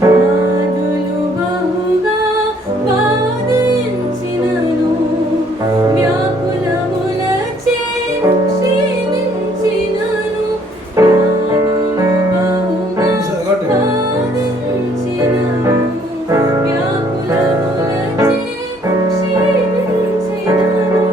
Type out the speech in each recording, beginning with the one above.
వ్యాధులు బహుగా బాధించినను, వ్యాకులములచే క్షీణించినను, వ్యాధులు బహుగా బాధించినను, వ్యాకులములచే క్షీణించినను,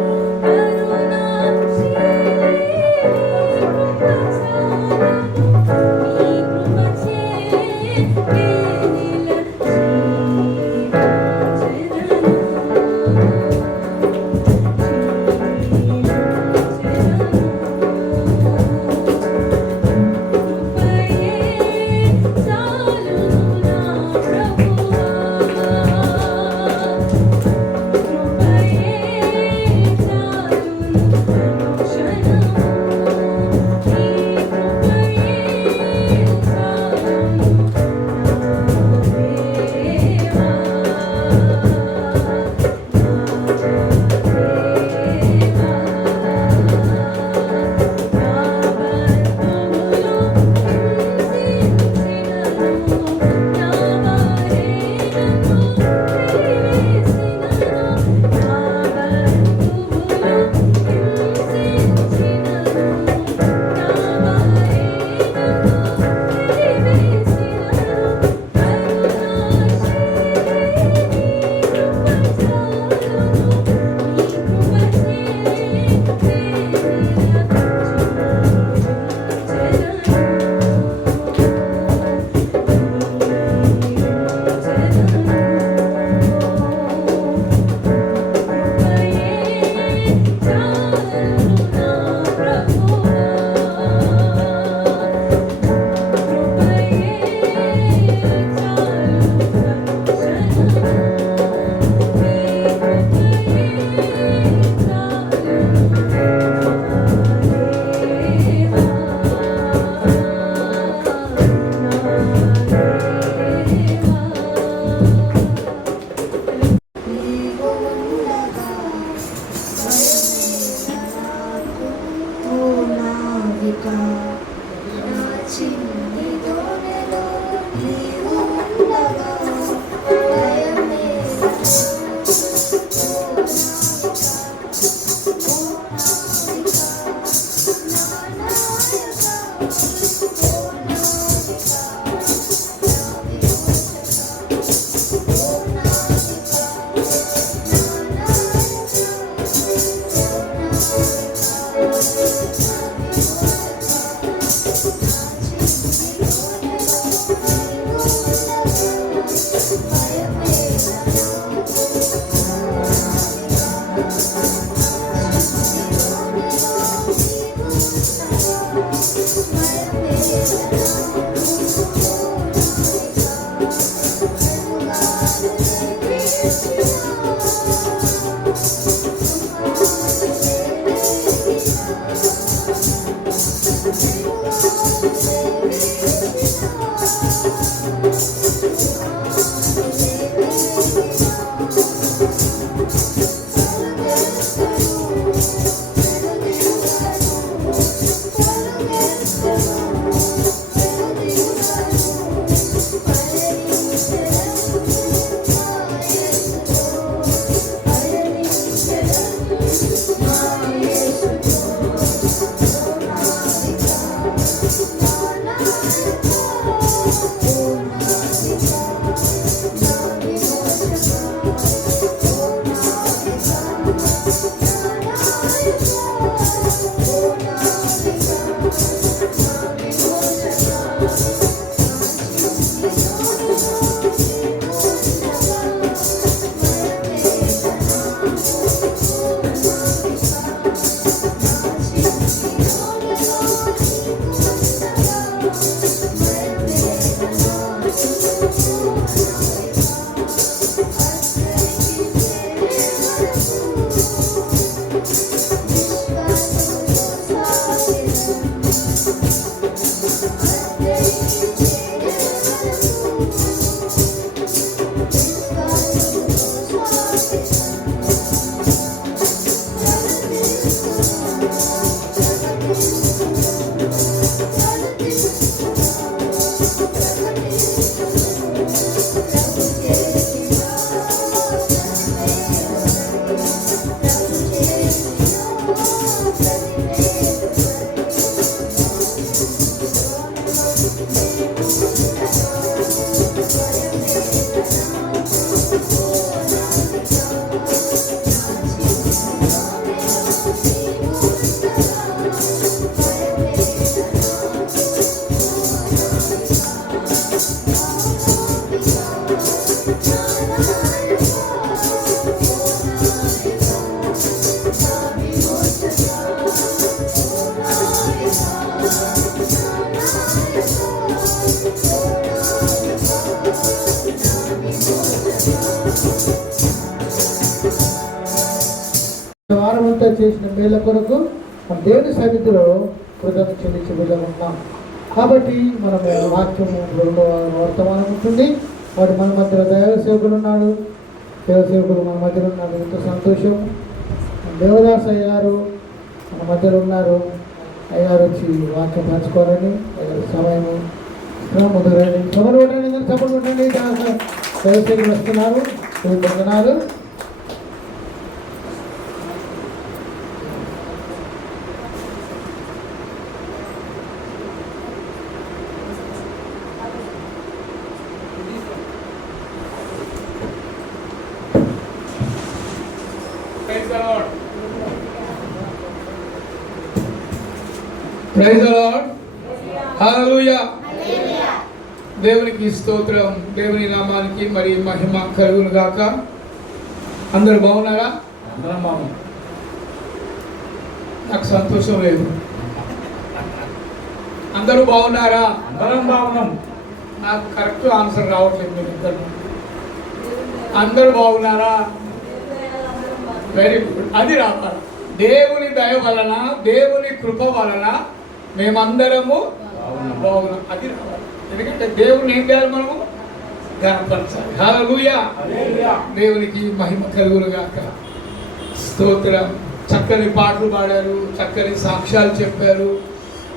మన దేవుని సన్నిధిలో కృతజ్ఞత చెల్లించే విధంగా ఉన్నాం. కాబట్టి మనము వాక్యము వర్తమానం ఉంటుంది. వాడు మన మధ్యలో దైవ సేవకులు ఉన్నాడు, దేవ సేవకులు మన మధ్యలో ఉన్నాడు. ఎంతో సంతోషం. దేవదాస్ అయ్య గారు మన మధ్యలో ఉన్నారు. అయ్యగారు వచ్చి వాక్యం పంచుకోవాలని సమయము ముందుకు రండి. సభలు కొట్టండి, సభలు కొట్టండి. దైవ సేవకులు వస్తున్నారు. వందనాలు. Praise the Lord. హల్లెలూయా. దేవునికి స్తోత్రం. దేవుని నామానికి మరి మహిమ కలుగును గాక. అందరూ బాగున్నారా? అందరం బాగున్నాం. నాకు సంతోషం లేదు. అందరూ బాగున్నారా? అందరం బాగున్నాం. నాకు కరెక్ట్ ఆన్సర్ రావట్లేదు. మీరు ఇద్దరు అందరూ బాగున్నారా? Very good. అది రావాలి. దేవుని దయ వలన, దేవుని కృప వలన మేమందరము బాగున్నాం. అది రావాలి. ఎందుకంటే దేవుని ఏం చేయాలి? మనము గణపరచాలి. హల్లెలూయా. దేవునికి మహిమ కలుగును గాక. స్తోత్రం. చక్కని పాటలు పాడారు, చక్కని సాక్ష్యాలు చెప్పారు,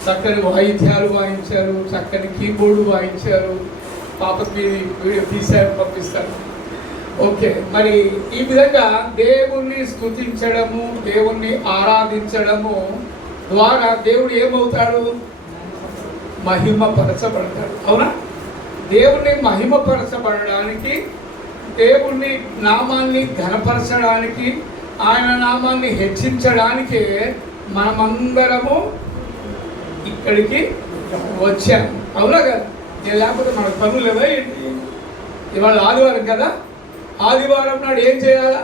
చక్కని వాయిద్యాలు వాయించారు, చక్కని కీబోర్డు వాయించారు. పాపకి వీడియో తీసారు, పంపిస్తారు. ఓకే, మరి ఈ విధంగా దేవుణ్ణి స్తుతించడము, దేవుణ్ణి ఆరాధించడము ద్వారా దేవుడు ఏమవుతాడు? మహిమపరచబడతాడు. అవునా? దేవుణ్ణి మహిమపరచబడడానికి, దేవుణ్ణి నామాన్ని ఘనపరచడానికి, ఆయన నామాన్ని హెచ్చించడానికే మనమందరము ఇక్కడికి వచ్చాము. అవునా కదా? లేకపోతే మనకు పనులు లేదా ఏంటి? ఇవాళ ఆదివారం కదా. ఆదివారం నాడు ఏం చేయాలా?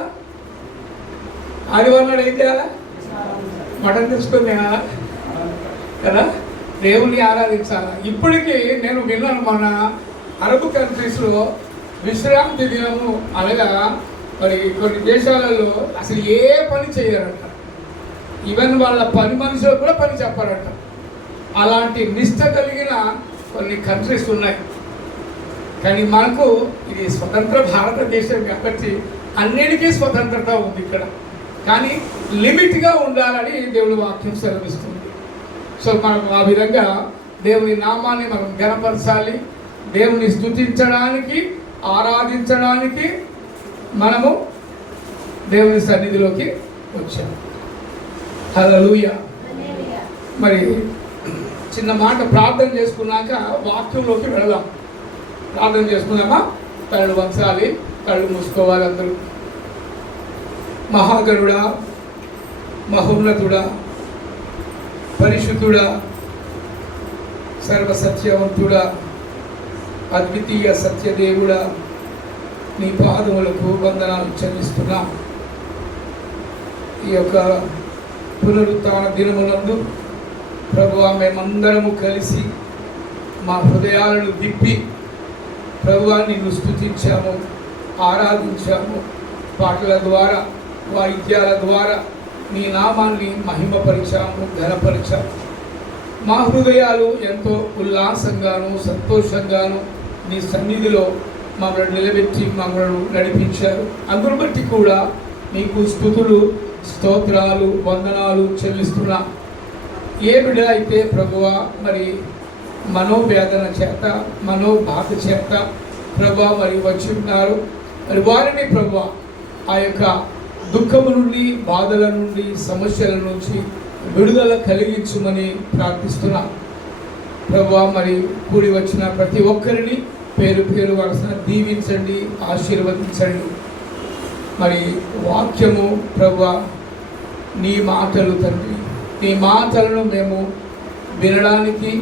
ఆదివారం నాడు ఏం చేయాలా? మటన్ తీసుకొని తినాలా కదా? దేవుణ్ణి ఆరాధించాలా. ఇప్పటికీ నేను విన్నాను, మన అరబ్ కంట్రీస్లో విశ్రాంతి దినము అనగా మరి కొన్ని దేశాలలో అసలు ఏ పని చేయరంట. ఈవెన్ వాళ్ళ పని మనుషులకు కూడా పని చెప్పారంట. అలాంటి నిష్ట కలిగిన కొన్ని కంట్రీస్ ఉన్నాయి. కానీ మనకు ఇది స్వతంత్ర భారతదేశం కాబట్టి అన్నిటికీ స్వతంత్రత ఉంది ఇక్కడ. కానీ లిమిట్గా ఉండాలని దేవుని వాక్యం సెలవిస్తుంది. సో మనం ఆ విధంగా దేవుని నామాన్ని మనం ఘనపరచాలి. దేవుని స్తుతించడానికి, ఆరాధించడానికి మనము దేవుని సన్నిధిలోకి వచ్చాము. హల్లెలూయా. మరి చిన్న మాట ప్రార్థన చేసుకున్నాక వాక్యంలోకి వెళదాం. ప్రార్థన చేసుకుందామా? కళ్ళు వంచాలి, కళ్ళు మూసుకోవాలి అందరూ. మహాగరుడా, మహోన్నతుడా, పరిశుద్ధుడా, సర్వసత్యవంతుడా, అద్వితీయ సత్యదేవుడా, నీ పాదములకు వందనాలు చెల్లిస్తున్నాం. ఈ యొక్క పునరుత్థాన దినమునందు ప్రభువా, మేమందరము కలిసి మా హృదయాలను విప్పి ప్రభువా నిన్ను స్తుతించాము, ఆరాధించాము. పాటల ద్వారా, వాయిద్యాల ద్వారా నీ నామాన్ని మహిమపరిచాము, ఘనపరిచాము. మా హృదయాలు ఎంతో ఉల్లాసంగాను, సంతోషంగాను నీ సన్నిధిలో మమ్మల్ని నిలబెట్టి మమ్మల్ని నడిపించారు. అందును బట్టి కూడా నీకు స్తుతులు, స్తోత్రాలు, వందనాలు చెల్లిస్తున్నా. ఏ బిడ్డ అయితే ప్రభువా మరి మనోవేదన చేత, మనోబాధ చేత ప్రభువా మరి వచ్చి ఉన్నారు, మరి వారిని ప్రభువా ఆ యొక్క దుఃఖము నుండి, బాధల నుండి, సమస్యల నుంచి విడుదల కలిగించుమని ప్రార్థిస్తున్నా. ప్రభువా మరి కూడి వచ్చిన ప్రతి ఒక్కరిని పేరు పేరు వరుసన దీవించండి, ఆశీర్వదించండి. మరి వాక్యము ప్రభువా నీ మాటలు తండ్రి, నీ మాటలను మేము వినడానికి,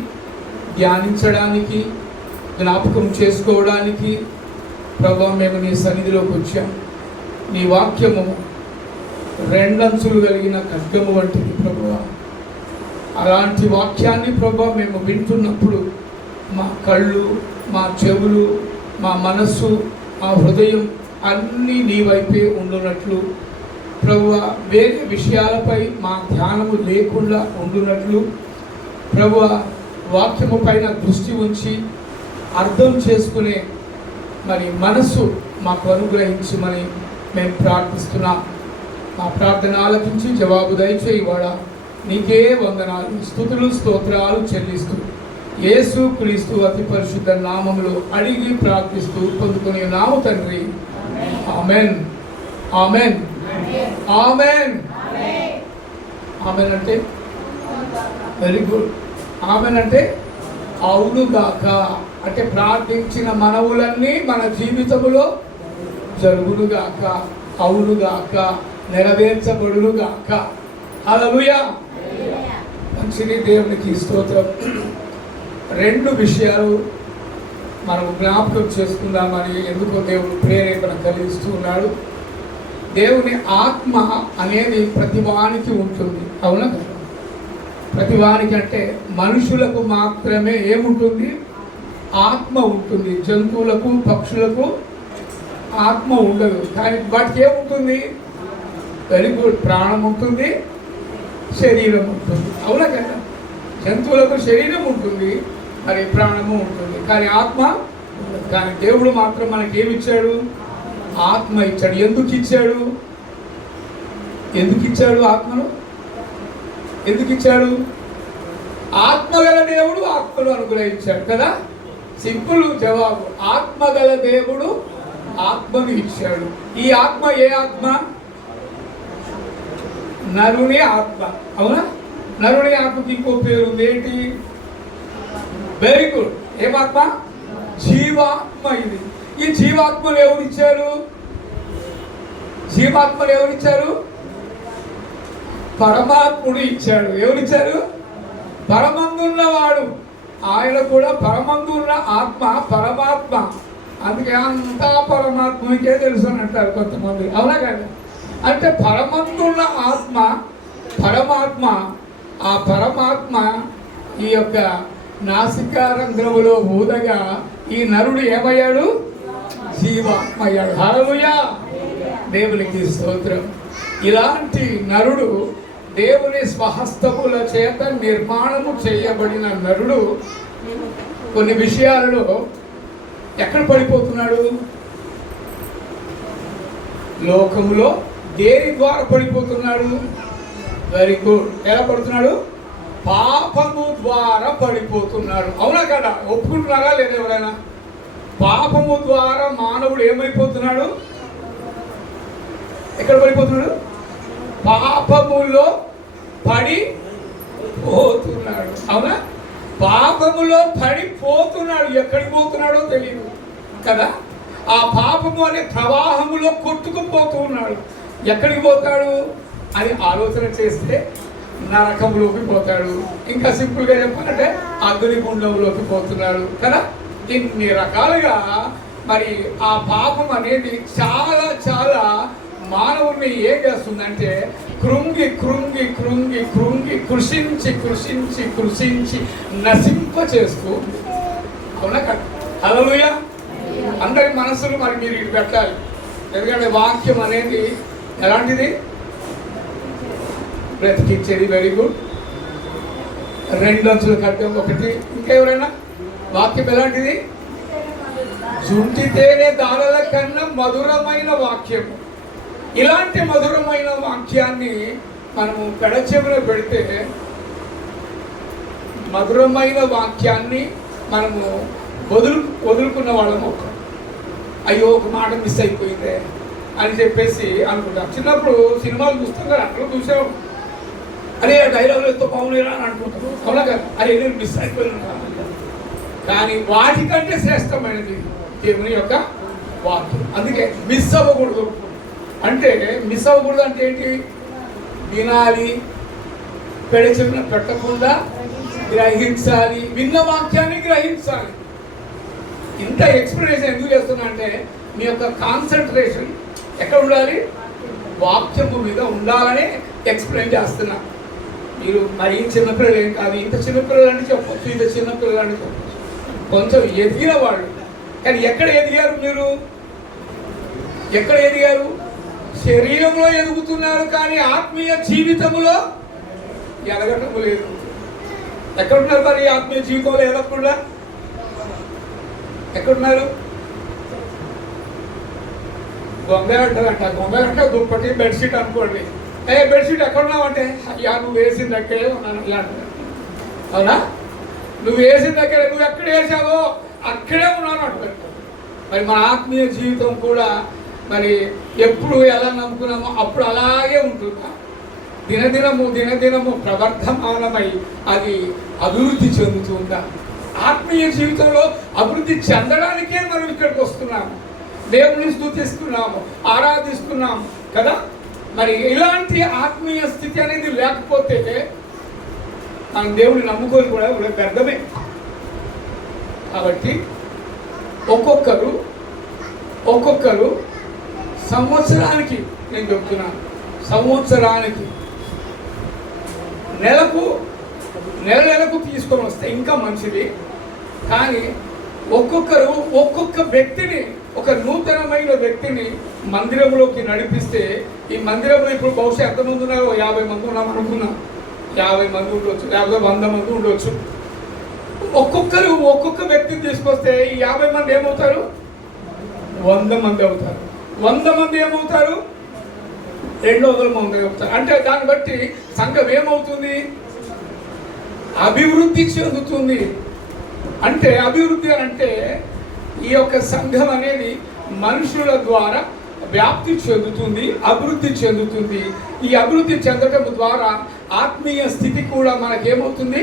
ధ్యానించడానికి, జ్ఞాపకం చేసుకోవడానికి ప్రభువా మేము నీ సన్నిధిలోకి వచ్చాం. నీ వాక్యము రెండంచులు కలిగిన ఖడ్గము వంటిది ప్రభువా. అలాంటి వాక్యాన్ని ప్రభువా మేము వింటున్నప్పుడు మా కళ్ళు, మా చెవులు, మా మనస్సు, మా హృదయం అన్నీ నీ వైపే ఉండునట్లు ప్రభువా వేరే విషయాలపై మా ధ్యానము లేకుండా ఉండునట్లు ప్రభువా వాక్యము పైన దృష్టి ఉంచి అర్థం చేసుకునే మరి మనస్సు మాకు అనుగ్రహించమని మేము ప్రార్థిస్తున్నాం. మా ప్రార్థన ఆలకించి జవాబు దయచేయవాడా నీకే వందనాలు, స్తుతులు, స్తోత్రాలు చెల్లిస్తూ యేసు క్రీస్తు అతి పరిశుద్ధ నామములో అడిగి ప్రార్థిస్తూ పొందుకునే నాము తండ్రి. Amen, amen, amen. ఆమెన్ అంటే వెరీ గుడ్. ఆమెన్ అంటే అవునుగాక, అంటే ప్రార్థించిన మనవులన్నీ మన జీవితములో జరుగునుగాక, అవునుగాక, నెరవేర్చబడునుగాక. హల్లెలూయా. మంచిది, దేవునికి స్తోత్రం. రెండు విషయాలు మనం జ్ఞాపకం చేసుకుందామని ఎందుకో దేవుడు ప్రేరేపణ కలిగిస్తూ ఉన్నాడు. దేవుని ఆత్మ అనేది ప్రతివానికి ఉంటుంది, అవునా? ప్రతివానికి అంటే మనుషులకు మాత్రమే ఏముంటుంది? ఆత్మ ఉంటుంది. జంతువులకు, పక్షులకు ఆత్మ ఉండదు. కానీ వాటికి ఏముంటుంది? వెరీ గుడ్, ప్రాణం ఉంటుంది, శరీరం ఉంటుంది, అవునా కదా? జంతువులకు శరీరం ఉంటుంది, మరి ప్రాణము ఉంటుంది, కానీ ఆత్మ ఉండదు. కానీ దేవుడు మాత్రం మనకి ఏమి ఇచ్చాడు? ఆత్మ ఇచ్చాడు. ఎందుకు ఇచ్చాడు? ఎందుకు ఇచ్చాడు ఆత్మను? ఎందుకు ఇచ్చాడు? ఆత్మగల దేవుడు ఆత్మను అనుగ్రహించాడు కదా. సింపుల్ జవాబు, ఆత్మగల దేవుడు ఆత్మను ఇచ్చాడు. ఈ ఆత్మ ఏ ఆత్మ? నరుని ఆత్మ, అవునా? నరుని ఆత్మకి ఇంకో పేరు ఉంది, ఏంటి? వెరీ గుడ్, ఏమాత్మ? జీవాత్మ. ఇది ఈ జీవాత్మను ఎవరిచ్చారు? జీవాత్మను ఎవరిచ్చారు? పరమాత్ముడు ఇచ్చాడు. ఎవరిచ్చారు? పరమందున్నవాడు. ఆయన కూడా పరమందున్న ఆత్మ పరమాత్మ. అందుకే అంతా పరమాత్మకే తెలుసు అని అంటారు కొంతమంది, అవునా కదా? అంటే పరమందున్న ఆత్మ పరమాత్మ. ఆ పరమాత్మ ఈ యొక్క నాసికారంధ్రములో ఊదగా ఈ నరుడు ఏమయ్యాడు? జీవాత్మ అయ్యాడు. హల్లెలూయా, దేవునికి స్తోత్రం. ఇలాంటి నరుడు, దేవుని స్వహస్తముల చేత నిర్మాణము చేయబడిన నరుడు కొన్ని విషయాలలో ఎక్కడ పడిపోతున్నాడు? లోకములో దేని ద్వారా పడిపోతున్నాడు? వెరీ గుడ్, ఎలా పడుతున్నాడు? పాపము ద్వారా పడిపోతున్నాడు, అవునా కదా? ఒప్పుకుంటున్నారా లేదా ఎవరైనా? పాపము ద్వారా మానవుడు ఏమైపోతున్నాడు? ఎక్కడ పడిపోతున్నాడు? పాపములో పడిపోతున్నాడు, అవునా? పాపములో పడిపోతున్నాడు. ఎక్కడికి పోతున్నాడో తెలియదు కదా. ఆ పాపము అనే ప్రవాహములో కొట్టుకుపోతున్నాడు. ఎక్కడికి పోతాడు అని ఆలోచన చేస్తే నరకంలోకి పోతాడు. ఇంకా సింపుల్గా చెప్పాలంటే అగ్నిగుండంలోకి పోతున్నాడు కదా. ఇన్ని రకాలుగా మరి ఆ పాపం అనేది చాలా చాలా మానవుడిని ఏం చేస్తుందంటే కృంగి కృంగి కృంగి కృంగి కృషించి కృషించి కృషించి నశింప చేస్తూ, అవునా కదా? హల్లెలూయా. అందరి మనసులు మరి మీరు ఇటు పెట్టాలి. ఎందుకంటే వాక్యం అనేది ఎలాంటిది? బ్రతికిచ్చేది. Very good. రెండు అంచులు కట్టం ఒకటి. ఇంకా ఎవరైనా? వాక్యం ఎలాంటిది? జుంటితేనే దారుల కన్నా మధురమైన వాక్యము. ఇలాంటి మధురమైన వాక్యాన్ని మనము పెడచెవిలో పెడితే, మధురమైన వాక్యాన్ని మనము వదులుకున్న వాళ్ళము. అయ్యో ఒక మాట మిస్ అయిపోయిందే అని చెప్పేసి అనుకుంటాం. చిన్నప్పుడు సినిమాలు చూస్తాం కదా, అక్కడ చూసాం, అరే డైలాగులు ఎంతో బాగున్నాయిరా అని అనుకుంటాం, అవునా కదా? అరే నేను మిస్ అయిపోయినా. కానీ వాటికంటే శ్రేష్టమైనది దేవుని యొక్క వాక్యం. అందుకే మిస్ అవ్వకూడదు. అంటే మిస్ అవ్వకూడదు అంటే ఏంటి? వినాలి, పెడచెవిన పెట్టకుండా గ్రహించాలి, విన్న వాక్యాన్ని గ్రహించాలి. ఇంత ఎక్స్ప్లెనేషన్ ఎందుకు చేస్తున్నా అంటే మీ యొక్క కాన్సన్ట్రేషన్ ఎక్కడ ఉండాలి? వాక్యము మీద ఉండాలని ఎక్స్ప్లెయిన్ చేస్తున్నా. మీరు మరి చిన్నపిల్లలు ఏం కాదు, ఇంత చిన్నపిల్లలు అని చెప్పచ్చు, ఇంత చిన్నపిల్లలు అని చెప్పచ్చు, కొంచెం ఎదిగిన వాళ్ళు. కానీ ఎక్కడ ఎదిగారు మీరు? ఎక్కడ ఎదిగారు? శరీరంలో ఎదుగుతున్నారు కానీ ఆత్మీయ జీవితంలో ఎదగటం లేదు. ఎక్కడున్నారు మరి ఆత్మీయ జీవితంలో ఎదగకుండా? ఎక్కడున్నారు? గొంగ అంటే దుప్పటి బెడ్షీట్ అనుకోండి. బెడ్షీట్ ఎక్కడున్నావు అంటే, అయ్యా నువ్వు వేసిన దగ్గరే ఉన్నాను ఇలా అంటారు. అవునా? నువ్వు వేసిన దగ్గరే, నువ్వు ఎక్కడ వేసావో అక్కడే ఉన్నాను అంటారు. మరి మన ఆత్మీయ జీవితం కూడా మరి ఎప్పుడు ఎలా నమ్ముకున్నామో అప్పుడు అలాగే ఉంటుందా? దినదినము ప్రవర్ధమానమై అది అభివృద్ధి చెందుతుందా? ఆత్మీయ జీవితంలో అభివృద్ధి చెందడానికే మనం ఇక్కడికి వస్తున్నాము, దేవుని స్తుతిస్తున్నాము, ఆరాధిస్తున్నాము కదా. మరి ఇలాంటి ఆత్మీయ స్థితి అనేది లేకపోతే మనం దేవుని నమ్ముకొని కూడా వ్యర్థమే. కాబట్టి ఒక్కొక్కరు సంవత్సరానికి, నేను చెప్తున్నాను, సంవత్సరానికి నెలకు తీసుకొని వస్తే ఇంకా మంచిది. కానీ ఒక్కొక్క వ్యక్తిని, ఒక నూతనమైన వ్యక్తిని మందిరంలోకి నడిపిస్తే, ఈ మందిరంలో ఇప్పుడు బహుశా ఎంతమంది ఉన్నారో 50 మంది ఉన్నాం అనుకున్నాం. 50 మంది ఉండొచ్చు, లేకపోతే 100 మంది ఉండొచ్చు. ఒక్కొక్క వ్యక్తిని తీసుకొస్తే ఈ 50 మంది ఏమవుతారు? 100 మంది అవుతారు. 100 మంది ఏమవుతారు? 200 మంది అవుతారు. అంటే దాన్ని బట్టి సంఘం ఏమవుతుంది? అభివృద్ధి చెందుతుంది. అంటే అభివృద్ధి అంటే ఈ యొక్క సంఘం అనేది మనుషుల ద్వారా వ్యాప్తి చెందుతుంది, అభివృద్ధి చెందుతుంది. ఈ అభివృద్ధి చెందడం ద్వారా ఆత్మీయ స్థితి కూడా మనకేమవుతుంది?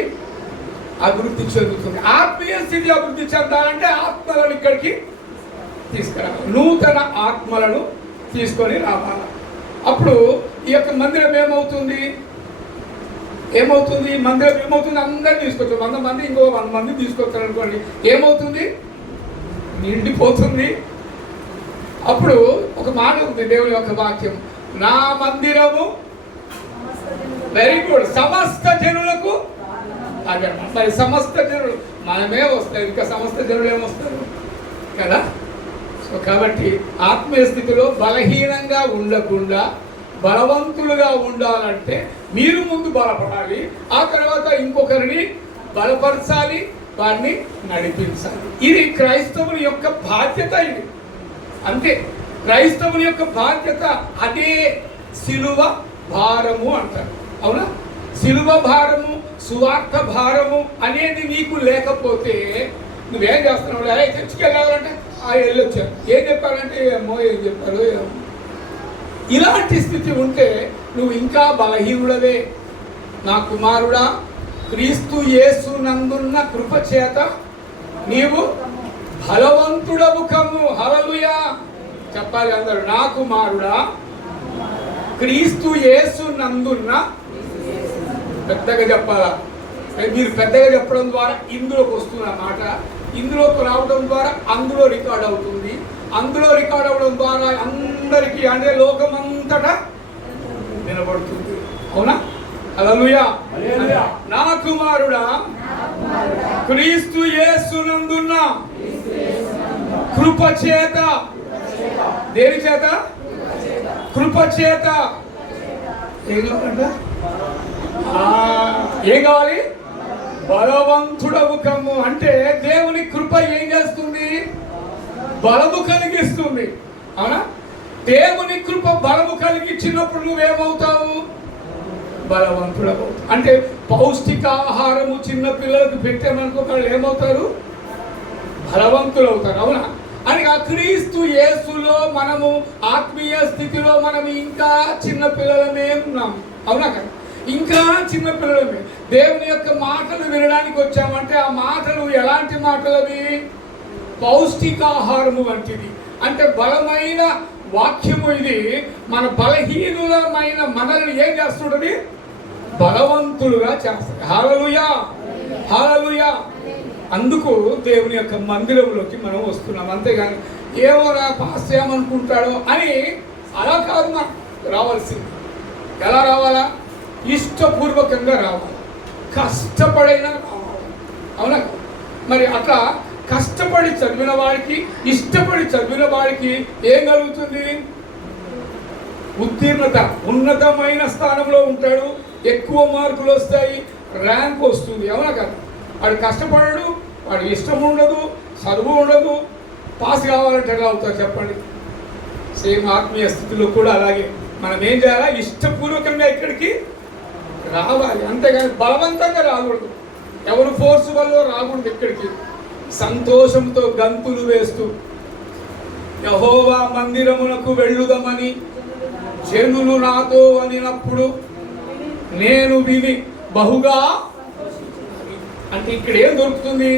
అభివృద్ధి చెందుతుంది. ఆత్మీయ స్థితి అభివృద్ధి చెందాలంటే ఆత్మలను ఇక్కడికి తీసుకురావాలి, నూతన ఆత్మలను తీసుకొని రావాలి. అప్పుడు ఈ యొక్క మందిరం ఏమవుతుంది? మందిరం ఏమవుతుంది? అందరినీ తీసుకొచ్చారు. 100 మంది ఇంకో 100 మంది తీసుకొచ్చారు అనుకోండి, ఏమవుతుంది? నిండిపోతుంది. అప్పుడు ఒక మాట ఉంది దేవుని యొక్క వాక్యం, నా మందిరము వెరీ గుడ్ సమస్త జనులకు. అదే మరి సమస్త జనులు మనమే వస్తారు, ఇంకా సమస్త జనులు ఏమొస్తారు కదా. సో కాబట్టి ఆత్మీయ స్థితిలో బలహీనంగా ఉండకుండా బలవంతులుగా ఉండాలంటే మీరు ముందు బలపడాలి, ఆ తర్వాత ఇంకొకరిని బలపరచాలి, వారిని నడిపించాలి. ఇది క్రైస్తవుని యొక్క బాధ్యత. ఇది అంతే, క్రైస్తవుని యొక్క బాధ్యత. అదే సిలువ భారము అంటారు. అవునా? సిలువ భారము, సువార్త భారము అనేది నీకు లేకపోతే నువ్వేం చేస్తున్నావు? చర్చికి వెళ్ళాలంటే వెళ్ళొచ్చాను, ఏం చెప్పారంటే ఏమో ఏం చెప్పారు. ఇలాంటి స్థితి ఉంటే నువ్వు ఇంకా బలహీనుడవే. నా కుమారుడా, క్రీస్తు యేసు నందున్న కృప చేత నీవు బలవంతుడవు కమ్ము. హల్లెలూయా చెప్పాలి అందరూ. నా కుమారుడా, క్రీస్తు యేసు నందున్న, పెద్దగా చెప్పాలా? మీరు పెద్దగా చెప్పడం ద్వారా ఇందులోకి వస్తున్న మాట, ఇందులోకి రావడం ద్వారా అందులో రికార్డ్ అవుతుంది, అందులో రికార్డ్ అవ్వడం ద్వారా అందరికీ, అంటే లోకమంతటా వినబడుతుంది. అవునా? హల్లెలూయా. నా కుమారుడా, క్రీస్తు యేసునందున్న కృప చేత. దేని చేత? కృప చేత. ఏం కావాలి? బలవంతుడవు కమ్ము. అంటే దేవుని కృప ఏం చేస్తుంది? బలము కలిగిస్తుంది. అవునా? దేవుని కృప బలము కలిగించినప్పుడు నువ్వేమవుతావు? బలవంతుడవు. అంటే పౌష్టికాహారము చిన్న పిల్లలకు పెట్టామనుకో, వాళ్ళు ఏమవుతారు? బలవంతులు అవుతారు. అవునా? అని ఆ క్రీస్తు యేసులో మనము ఆత్మీయ స్థితిలో మనం ఇంకా చిన్న పిల్లలమే ఉన్నాము. అవునా కదా? ఇంకా చిన్న పిల్లలమే. దేవుని యొక్క మాటలు వినడానికి వచ్చామంటే ఆ మాటలు ఎలాంటి మాటలు అవి? పౌష్టికాహారము వంటిది. అంటే బలమైన వాక్యము ఇది. మన బలహీనులమైన మనల్ని ఏం చేస్తుంటది? బలవంతులుగా చేస్తుంది. హల్లెలూయా, హల్లెలూయా. అందుకు దేవుని యొక్క మందిరంలోకి మనం వస్తున్నాం. అంతేగాని ఏమోరా పాస్ ఏమనుకుంటాడో అని అలా కాదు మనం రావాల్సింది. ఎలా రావాలా? ఇష్టపూర్వకంగా రావాలి, కష్టపడైనా రావాలి. అవునా? మరి అట్లా కష్టపడి చదివిన వాడికి, ఇష్టపడి చదివిన వాడికి ఏం కలుగుతుంది? ఉత్తీర్ణత, ఉన్నతమైన స్థానంలో ఉంటాడు, ఎక్కువ మార్కులు వస్తాయి, ర్యాంక్ వస్తుంది. అవునా కదా? వాడు కష్టపడడు, వాడు ఇష్టం ఉండదు, చదువు ఉండదు, పాస్ కావాలంటే ఎలా అవుతారు చెప్పండి? సేమ్ ఆత్మీయ స్థితిలో కూడా అలాగే మనం ఏం చేయాలా? ఇష్టపూర్వకంగా ఇక్కడికి రావాలి, అంతేగాని బలవంతంగా రాకూడదు. ఎవరు ఫోర్స్ వల్ల రాకూడదు ఇక్కడికి. సంతోషంతో గంతులు వేస్తూ యెహోవా మందిరమునకు వెళ్ళుదమని జనులు నాతో అనినప్పుడు నేను విని బహుగా, అంటే ఇక్కడ ఏం దొరుకుతుంది?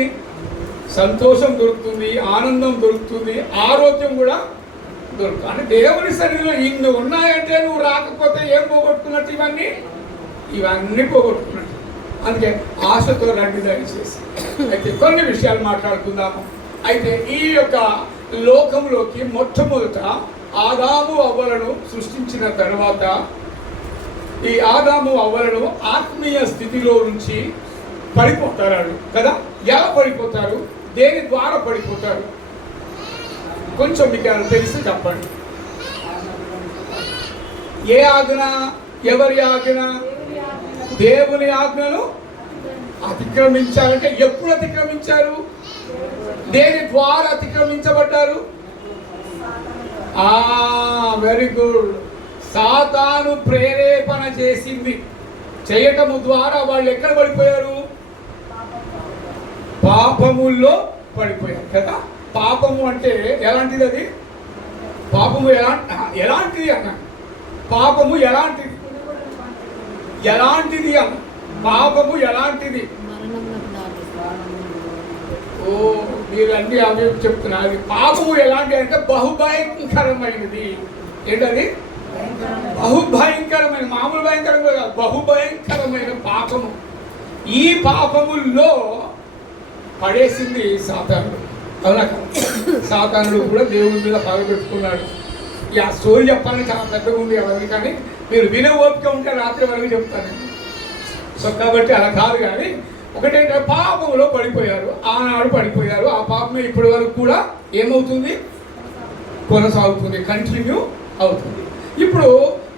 సంతోషం దొరుకుతుంది, ఆనందం దొరుకుతుంది, ఆరోగ్యం కూడా దొరుకుతుంది. అంటే దేవుని సన్నిధిలో ఇన్ని ఉన్నాయంటే నువ్వు రాకపోతే ఏం పోగొట్టుకున్నట్టు? ఇవన్నీ పోగొట్టుకున్నట్టు. అందుకే ఆశతో రండి దయచేసి. అయితే కొన్ని విషయాలు మాట్లాడుకుందాము. అయితే ఈ యొక్క లోకంలోకి మొట్టమొదట ఆదాము అవ్వలను సృష్టించిన తర్వాత ఈ ఆదాము అవ్వలను ఆత్మీయ స్థితిలో నుంచి పడిపోతారు కదా? ఎలా పడిపోతారు? దేని ద్వారా పడిపోతారు? కొంచెం మీకు ఏమైనా తెలిసి చెప్పండి. ఏ ఆజ్ఞ? ఎవరి ఆజ్ఞ? దేవుని ఆజ్ఞను అతిక్రమించాలంటే ఎప్పుడు అతిక్రమించారు? దేని ద్వారా అతిక్రమించబడ్డారు? Very good. సాతాను ప్రేరేపణ చేసింది. చేయటము ద్వారా వాళ్ళు ఎక్కడ పడిపోయారు? పాపముల్లో పడిపోయారు కదా? పాపము అంటే ఎలాంటిది? అది పాపము ఎలాంటిది అన్న? పాపము ఎలాంటిది? అన్న పాపము ఎలాంటిది? ఓ, మీరు అన్ని అవి చెప్తున్నారు. పాపము ఎలాంటిది అంటే బహుభయంకరమైనది. ఏంటది? బహుభయంకరమైన, మామూలు భయంకరంగా కాదు, బహుభయంకరమైన పాపము. ఈ పాపముల్లో పడేసింది సాతానుడు. అవునా కదా? సాతానుడు కూడా దేవుని మీద పగబెట్టుకున్నాడు. ఆ స్టోరీ చెప్పాలని చాలా పెద్దగా ఉంది అవన్నీ, కానీ మీరు వినే ఓపిక ఉంటే రాత్రి వరకు చెప్తాను. సో కాబట్టి అలా కాదు. కానీ ఒకటేంటే పాపంలో పడిపోయారు, ఆనాడు పడిపోయారు. ఆ పాపమే ఇప్పటి వరకు కూడా ఏమవుతుంది? కొనసాగుతుంది, కంటిన్యూ అవుతుంది. ఇప్పుడు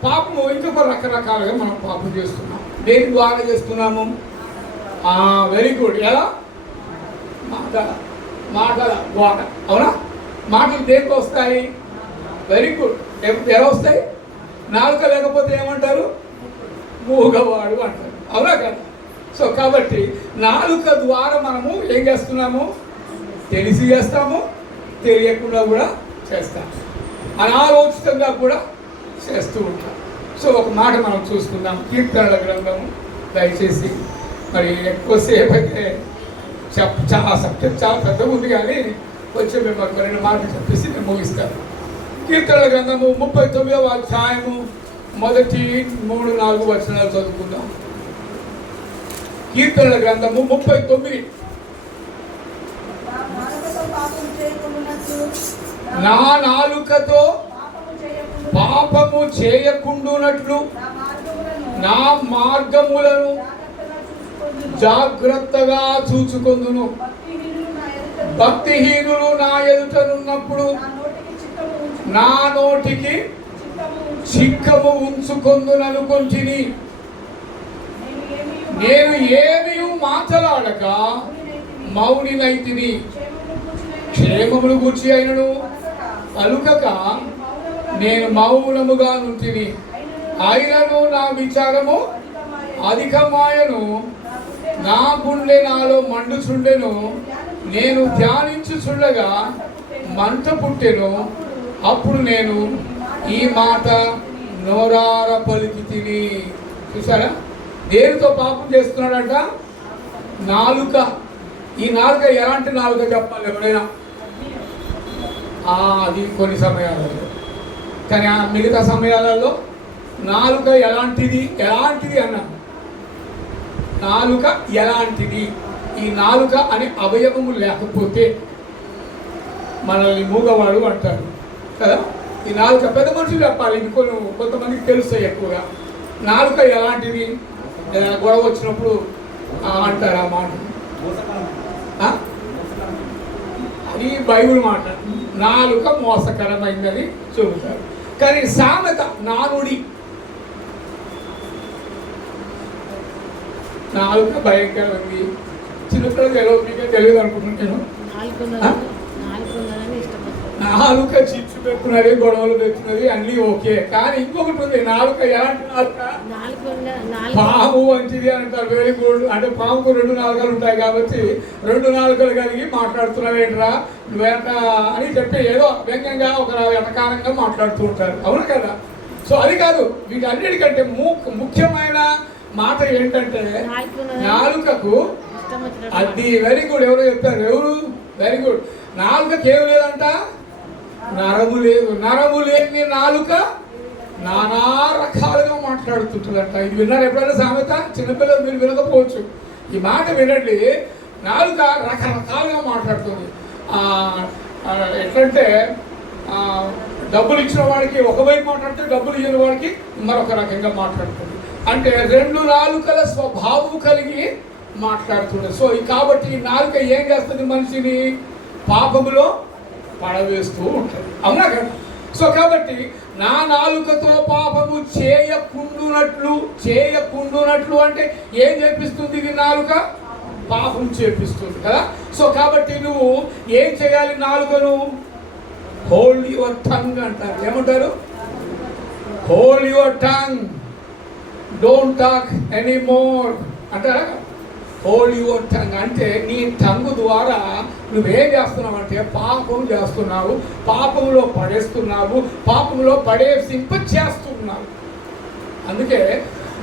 పాపము ఇంకొక రకరకాలుగా మనం పాపం చేస్తున్నాం. దేని ద్వారా చేస్తున్నాము? Very good. ఎలా? మాటల ద్వారా. అవునా? మాటలు దేనికి వస్తాయి? Very good. ఎలా వస్తాయి? నాలుక లేకపోతే ఏమంటారు? మూగవాడు అంటారు. అవునా కదా? సో కాబట్టి నాలుక ద్వారా మనము ఏం చేస్తున్నాము? తెలిసి చేస్తాము, తెలియకుండా కూడా చేస్తాము, అనాలోచితంగా కూడా చేస్తూ ఉంటాం. సో ఒక మాట మనం చూసుకుందాం. కీర్తనల గ్రంథము దయచేసి. మరి ఎక్కువసేపు అయితే చాలా సబ్జెక్ట్ చాలా పెద్దగా ఉంది, కానీ వచ్చే మేము రెండు మాటలు చెప్పేసి నేను ముగిస్తాను. కీర్తనల గ్రంథము 39వ అధ్యాయము మొదటి 3-4 వచనాలు చదువుకుందాం. కీర్తనల గ్రంథము 39. నా నాలుకతో పాపము చేయకుండునట్లు నా మార్గములను జాగ్రత్తగా చూచుకొందును. భక్తిహీనులు నా ఎదుటనున్నప్పుడు నా నోటికి చిక్కము ఉంచుకొందుననుకొంటిని. నేను ఏమీ మాట్లాడక మౌనినైతిని. క్షేమమును గూర్చి అయినను అలుకక నేను మౌనముగా నుంటిని. అయినను నా విచారము అధికమాయను, నా గుండె నాలో మండుచుండెను. నేను ధ్యానించుచుండగా మంట పుట్టెను. అప్పుడు నేను ఈ మాట నోరార పలికి తిని. చూసారా? దేనితో పాపం చేస్తున్నాడంట? నాలుక. ఈ నాలుక ఎలాంటి నాలుక చెప్పాలి ఎవరైనా? అది కొన్ని సమయాలలో, కానీ ఆ మిగతా సమయాలలో నాలుక ఎలాంటిది అన్నా. నాలుక ఎలాంటిది? ఈ నాలుక అనే అవయవము లేకపోతే మనల్ని మూగవాడు అంటారు కదా. ఈ నాలుక పెద్ద మనుషులు చెప్పాలి, ఇది కొంతమందికి తెలుస్తాయి ఎక్కువగా. నాలుక ఎలాంటిది? ఏదైనా గొడవ వచ్చినప్పుడు అంటారు ఆ మాట. అది బైబిల్ మాట. నాలుక మోసకరమైందని చెబుతారు. కానీ సామెత నానుడి, నాలుక భయంకరమైంది. చిన్నపిల్లలు తెలియదు, మీకే తెలియదు అనుకుంటున్నాను. నాలుక చిచ్చు పెట్టుకున్నది, గొడవలు పెట్టుకున్నది, అన్నీ ఓకే. కానీ ఇంకొకటి ఉంది, నాలుక ఎలాంటి నాలుక? పాము వంటిది అంటారు. Very good. అంటే పాముకు 2 నాలుకలు ఉంటాయి కాబట్టి 2 నాలుకలు కలిగి మాట్లాడుతున్నావు ఏంట్రా నువ్వేంట అని చెప్పి ఏదో వ్యంగ్యంగా ఒక వెటకారంగా మాట్లాడుతూ ఉంటారు. అవును కదా? సో అది కాదు, వీటన్నిటికంటే ముఖ్యమైన మాట ఏంటంటే నాలుకకు అది. Very good. ఎవరో చెప్తారు, ఎవరు? Very good. నాలుకకి ఏం లేదంట? నరము లేదు. నరము లేని నాలుక నానా రకాలుగా మాట్లాడుతుంటుందంట. ఇది విన్నారు ఎప్పుడైనా సామెత? చిన్నపిల్లలు మీరు వినకపోవచ్చు, ఈ మాట వినండి. నాలుక రకరకాలుగా మాట్లాడుతుంది. ఎట్లంటే డబ్బులు ఇచ్చిన వాడికి ఒకవైపు మాట్లాడితే, డబ్బులు ఇచ్చిన వాడికి మరొక రకంగా మాట్లాడుతుంది. అంటే 2 నాలుకల స్వభావం కలిగి మాట్లాడుతుంది. సో కాబట్టి ఈ నాలుక ఏం చేస్తుంది? మనిషిని పాపములో పడవేస్తూ ఉంటుంది. అవునా కదా? సో కాబట్టి నా నాలుకతో పాపము చేయకుండునట్లు అంటే ఏం చేపిస్తుంది ఇది? నాలుక పాపం చేపిస్తుంది కదా. సో కాబట్టి నువ్వు ఏం చేయాలి? నాలుకను హోల్డ్ యువర్ టంగ్ అంటారు. ఏమంటారు? Hold your tongue, don't talk anymore అంటారా? హోల్డ్ యువర్ టంగ్ అంటే నీ టంగు ద్వారా నువ్వేం చేస్తున్నావు అంటే పాపం చేస్తున్నావు, పాపంలో పడేస్తున్నావు, పాపంలో పడేసింపచేస్తున్నావు. అందుకే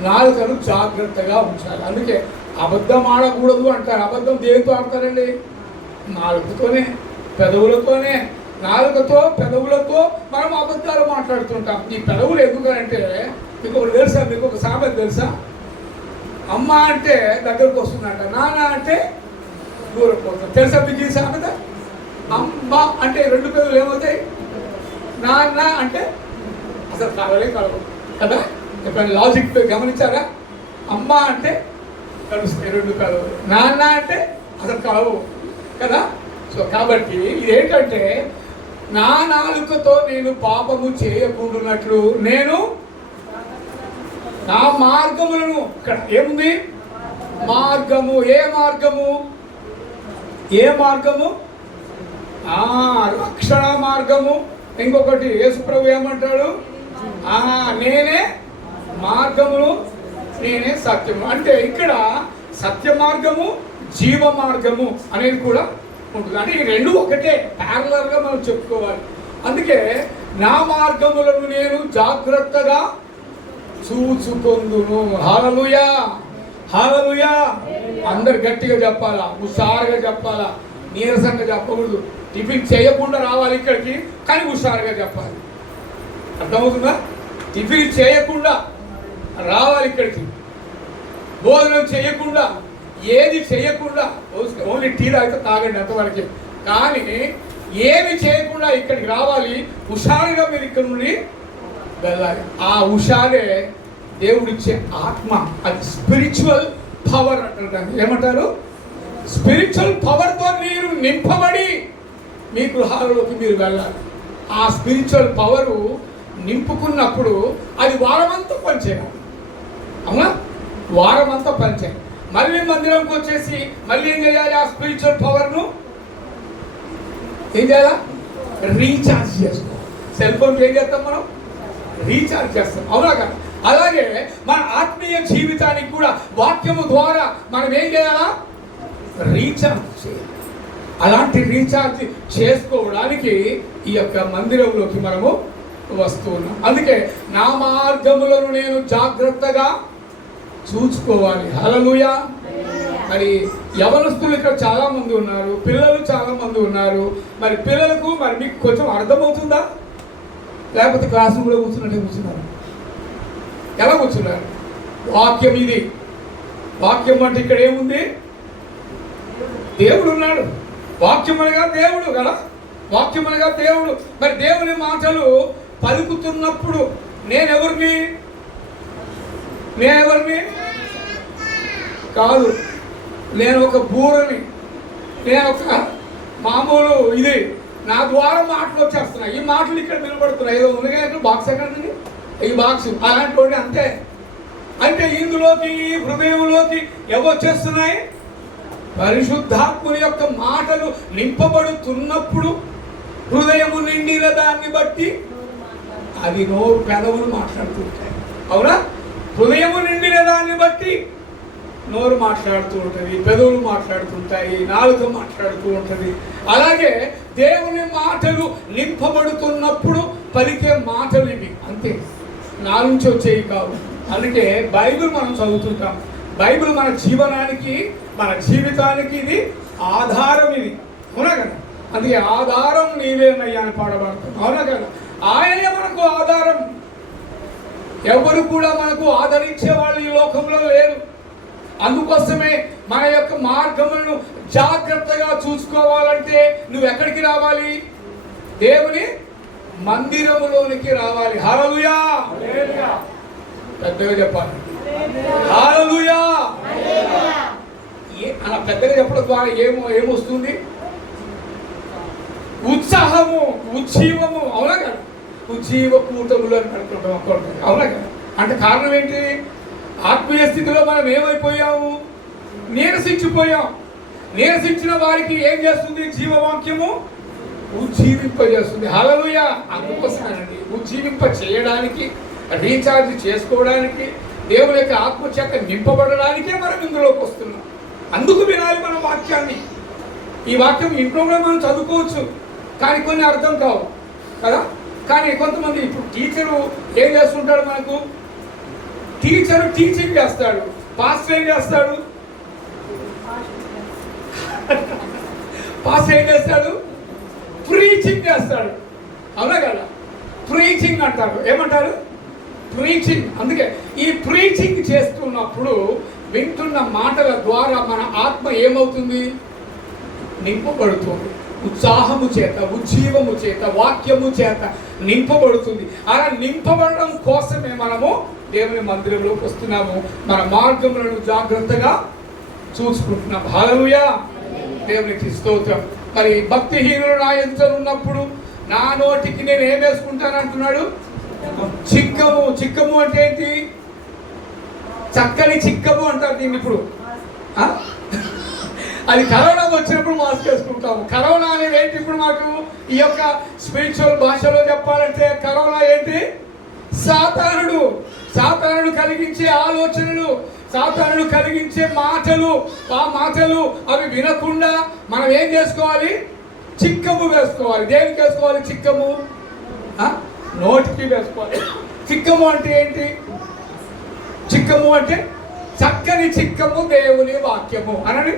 నాలుకను జాగ్రత్తగా ఉంచాలి. అందుకే అబద్ధం ఆడకూడదు అంటారు. అబద్ధం దేనితో ఆడతారండి? నాలుకతోనే, పెదవులతోనే. నాలుకతో పెదవులతో మనం అబద్ధాలు మాట్లాడుతుంటాం. ఈ పెదవులు ఎందుకంటే మీకు ఒకటి తెలుసా? మీకు ఒక సామెత తెలుసా? అమ్మ అంటే దగ్గరకు వస్తుందంట, నాన్న అంటే దూరం పోతుంది. తెలుసా మీకు ఈ సామెత? అమ్మ అంటే 2 పెదవులు ఏమవుతాయి? నాన్న అంటే అసలు కలవలే కలవు కదా. ఎప్పుడైనా లాజిక్ గమనించారా? అమ్మ అంటే కలుస్తాయి 2 పెదవులు, నాన్న అంటే అసలు కలవు కదా. సో కాబట్టి ఇదేంటంటే నా నాలుకతో నేను పాపము చేయకుండానట్లు నేను నా మార్గములను, ఇక్కడ ఏముంది? మార్గము. ఏ మార్గము? ఏ మార్గము? రక్షణ మార్గము. ఇంకొకటి యేసుప్రభు ఏమంటాడు? నేనే మార్గమును, నేనే సత్యము. అంటే ఇక్కడ సత్య మార్గము, జీవ మార్గము అనేది కూడా ఉంటుంది. అంటే ఈ 2 ఒకటే, ప్యారలల్గా మనం చెప్పుకోవాలి. అందుకే నా మార్గములను నేను జాగ్రత్తగా చూచుకొందును. హల్లెలూయా, హల్లెలూయా. అందరు గట్టిగా చెప్పాలా, హుషారుగా చెప్పాలా, నీరసంగా చెప్పకూడదు. టిఫిన్ చేయకుండా రావాలి ఇక్కడికి, కానీ హుషారుగా చెప్పాలి. అర్థమవుతుందా? టిఫిన్ చేయకుండా రావాలి ఇక్కడికి, భోజనం చేయకుండా, ఏది చేయకుండా, ఓన్లీ టీ అయితే తాగండి అంతవరకే. కానీ ఏమి చేయకుండా ఇక్కడికి రావాలి. హుషారుగా మీరు ఇక్కడ నుండి వెళ్ళాలి. ఆ హుషారే దేవుడిచ్చే ఆత్మ. అది స్పిరిచువల్ పవర్ అంటారు. ఏమంటారు? స్పిరిచువల్ పవర్తో మీరు నింపబడి మీ గృహాలలోకి మీరు వెళ్ళాలి. ఆ స్పిరిచువల్ పవరు నింపుకున్నప్పుడు అది వారమంతా పనిచేయాలి. అవునా? వారమంతా పనిచేయాలి. మళ్ళీ మందిరంకి వచ్చేసి మళ్ళీ ఏం చేయాలి? ఆ స్పిరిచువల్ పవర్ను ఏం చేయాలా? రీఛార్జ్ చేసుకోవాలి. సెల్ ఫోన్ ఏం చేస్తాం మనం? రీఛార్జ్ చేస్తాం. అవునా కదా? అలాగే మన ఆత్మీయ జీవితానికి కూడా వాక్యము ద్వారా మనం ఏం చేయాలా? రీఛార్జ్ చేయాలి. అలాంటి రీఛార్జ్ చేసుకోవడానికి ఈ యొక్క మందిరంలోకి మనము వస్తూ ఉన్నాం. అందుకే నా మార్గములను నేను జాగ్రత్తగా చూసుకోవాలి. హల్లెలూయా. మరి యవనస్తులు ఇక్కడ చాలా మంది ఉన్నారు, పిల్లలు చాలా మంది ఉన్నారు. మరి పిల్లలకు మరి మీకు కొంచెం అర్థమవుతుందా? లేకపోతే క్లాస్ రూమ్లో కూర్చున్నట్టే కూర్చున్నారు? ఎలా కూర్చున్నారు? వాక్యం ఇది. వాక్యం అంటే ఇక్కడ ఏముంది? దేవుడు ఉన్నాడు. వాక్యం అనగా దేవుడు కదా. వాక్యం అనగా దేవుడు. మరి దేవుని మాటలు పలుకుతున్నప్పుడు నేనెవరిని కాదు, నేను ఒక బూరని, నేను ఒక మామూలు ఇది నా ద్వారా మాటలు వచ్చేస్తున్నాయి. ఈ మాటలు ఇక్కడ వినబడుతున్నాయి. ఏదో ఉంది కదా బాక్స్ ఎక్కడండి, ఈ బాక్స్ అలాంటి వాడిని అంతే. అంటే ఇందులోకి ఈ హృదయంలోకి వచ్చేస్తున్నాయి పరిశుద్ధాత్ముని యొక్క మాటలు నింపబడుతున్నప్పుడు హృదయము నిండిన దాన్ని బట్టి అది నోరు పెదవులు మాట్లాడుతుంటాయి. అవునా? హృదయము నిండిన దాన్ని బట్టి నోరు మాట్లాడుతూ ఉంటుంది, పెదవులు మాట్లాడుతుంటాయి, నాలుక మాట్లాడుతూ ఉంటుంది. అలాగే దేవుని మాటలు నింపబడుతున్నప్పుడు పలికే మాటలు ఇవి అంతే, నా నుంచి వచ్చేవి కావు. అందుకే బైబిల్ మనం చదువుతుంటాం. బైబిల్ మన జీవనానికి, మన జీవితానికి ఇది ఆధారం. ఇది అవునా కదా? అందుకే ఆధారం నీవేనయ్యా అని పాడబడుతుంది. అవునా కదా? ఆయనే మనకు ఆధారం. ఎవరు కూడా మనకు ఆదరించే వాళ్ళు ఈ లోకంలో లేరు. అందుకోసమే మన యొక్క మార్గములను జాగ్రత్తగా చూసుకోవాలంటే నువ్వు ఎక్కడికి రావాలి? దేవుని మందిరములోనికి రావాలి. హల్లెలూయా, పెద్దగా చెప్పాలి. హల్లెలూయా. అలా పెద్దగా చెప్పడం ద్వారా ఏమొస్తుంది? ఉత్సాహము, ఉజ్జీవము. అవునా కదా? ఉజ్జీవ కూటములు అని పెడుతుంటాం. అవునా కదా? అంటే కారణం ఏంటి? ఆత్మీయ స్థితిలో మనం ఏమైపోయాము? నీరసించిపోయాం. నీరసించిన వారికి ఏం చేస్తుంది? జీవవాక్యము ఉజ్జీవింపజేస్తుంది. హల్లెలూయా. అందుకోసమేనండి ఉజ్జీవింప చేయడానికి, రీఛార్జ్ చేసుకోవడానికి, దేవుని యొక్క ఆత్మచేత నింపబడడానికే మనం ఇందులోకి వస్తున్నాం. అందుకు వినాలి మన వాక్యాన్ని. ఈ వాక్యం ఇంట్లో కూడా మనం చదువుకోవచ్చు, కానీ కొన్ని అర్థం కావు కదా. కానీ కొంతమంది ఇప్పుడు టీచరు ఏం చేస్తుంటాడు? మనకు టీచరు టీచింగ్ చేస్తాడు, పాస్టర్ ఏం చేస్తాడు? పాస్టర్ ఏం చేస్తాడు? ప్రీచింగ్ చేస్తాడు. అవునా కదా? ప్రీచింగ్ అంటారు. ఏమంటారు? ప్రీచింగ్. అందుకే ఈ ప్రీచింగ్ చేస్తున్నప్పుడు వింటున్న మాటల ద్వారా మన ఆత్మ ఏమవుతుంది? నింపబడుతుంది. ఉత్సాహము చేత, ఉజ్జీవము చేత, వాక్యము చేత నింపబడుతుంది. అలా నింపబడడం కోసమే మనము దేవుని మందిరంలోకి వస్తున్నాము. మన మార్గములను జాగ్రత్తగా చూసుకుంటున్నాం. హల్లెలూయా, దేవునికి స్తోత్రం. మరి భక్తిహీనులు నా ఎదుట ఉన్నప్పుడు నా నోటికి నేను ఏం వేసుకుంటాను అంటున్నాడు? చిక్కము. చిక్కము అంటే ఏంటి? చక్కని చిక్కము అంటారు దీన్ని. ఇప్పుడు అది కరోనా వచ్చినప్పుడు మాస్క్ వేసుకుంటాము. కరోనా అనేది ఏంటి? ఇప్పుడు మాకు ఈ యొక్క స్పిరిచువల్ భాషలో చెప్పాలంటే కరోనా ఏంటి? సాతానుడు. సాతానుడు కలిగించే ఆలోచనలు, సాతానుడు కలిగించే మాటలు. ఆ మాటలు అవి వినకుండా మనం ఏం చేసుకోవాలి? చిక్కము వేసుకోవాలి. దేనికి వేసుకోవాలి చిక్కము? నోటికి వేసుకోవాలి. చిక్కము అంటే ఏంటి? చిక్కము అంటే చక్కని చిక్కము దేవుని వాక్యము అనండి.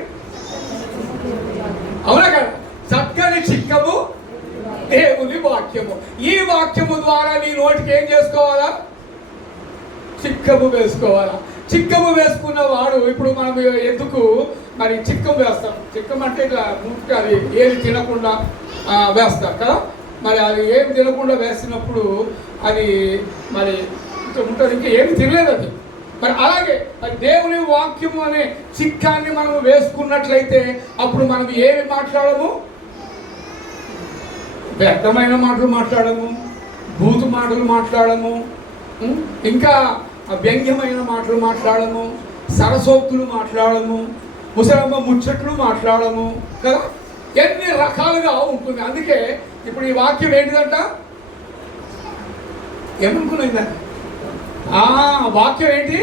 అవునా కదా? చక్కని చిక్కము దేవుని వాక్యము. ఈ వాక్యము ద్వారా నీ నోటికి ఏం చేసుకోవాలా? చిక్కము వేసుకోవాలా. చిక్కము వేసుకున్న వాడు ఇప్పుడు మనం ఎందుకు మరి చిక్కము వేస్తాం? చిక్కం అంటే ఇట్లా ముట్టుకు అది ఏది తినకుండా వేస్తాం కదా. మరి అది ఏమి తినకుండా వేసినప్పుడు అది మరి ఉంటుంది, ఇంకా ఏమి తినలేదు అది. మరి అలాగే మరి దేవుని వాక్యము అనే చిక్కాన్ని మనం వేసుకున్నట్లయితే అప్పుడు మనం ఏమి మాట్లాడము? వ్యర్థమైన మాటలు మాట్లాడము, భూతు మాటలు మాట్లాడము, ఇంకా వ్యంగ్యమైన మాటలు మాట్లాడము, సరసోక్తులు మాట్లాడము, ముసలమ్మ ముచ్చట్లు మాట్లాడము కదా. ఎన్ని రకాలుగా ఉంటుంది. అందుకే ఇప్పుడు ఈ వాక్యం ఏంటిదంట? ఏమనుకున్నదంట? వాక్యం ఏంటి?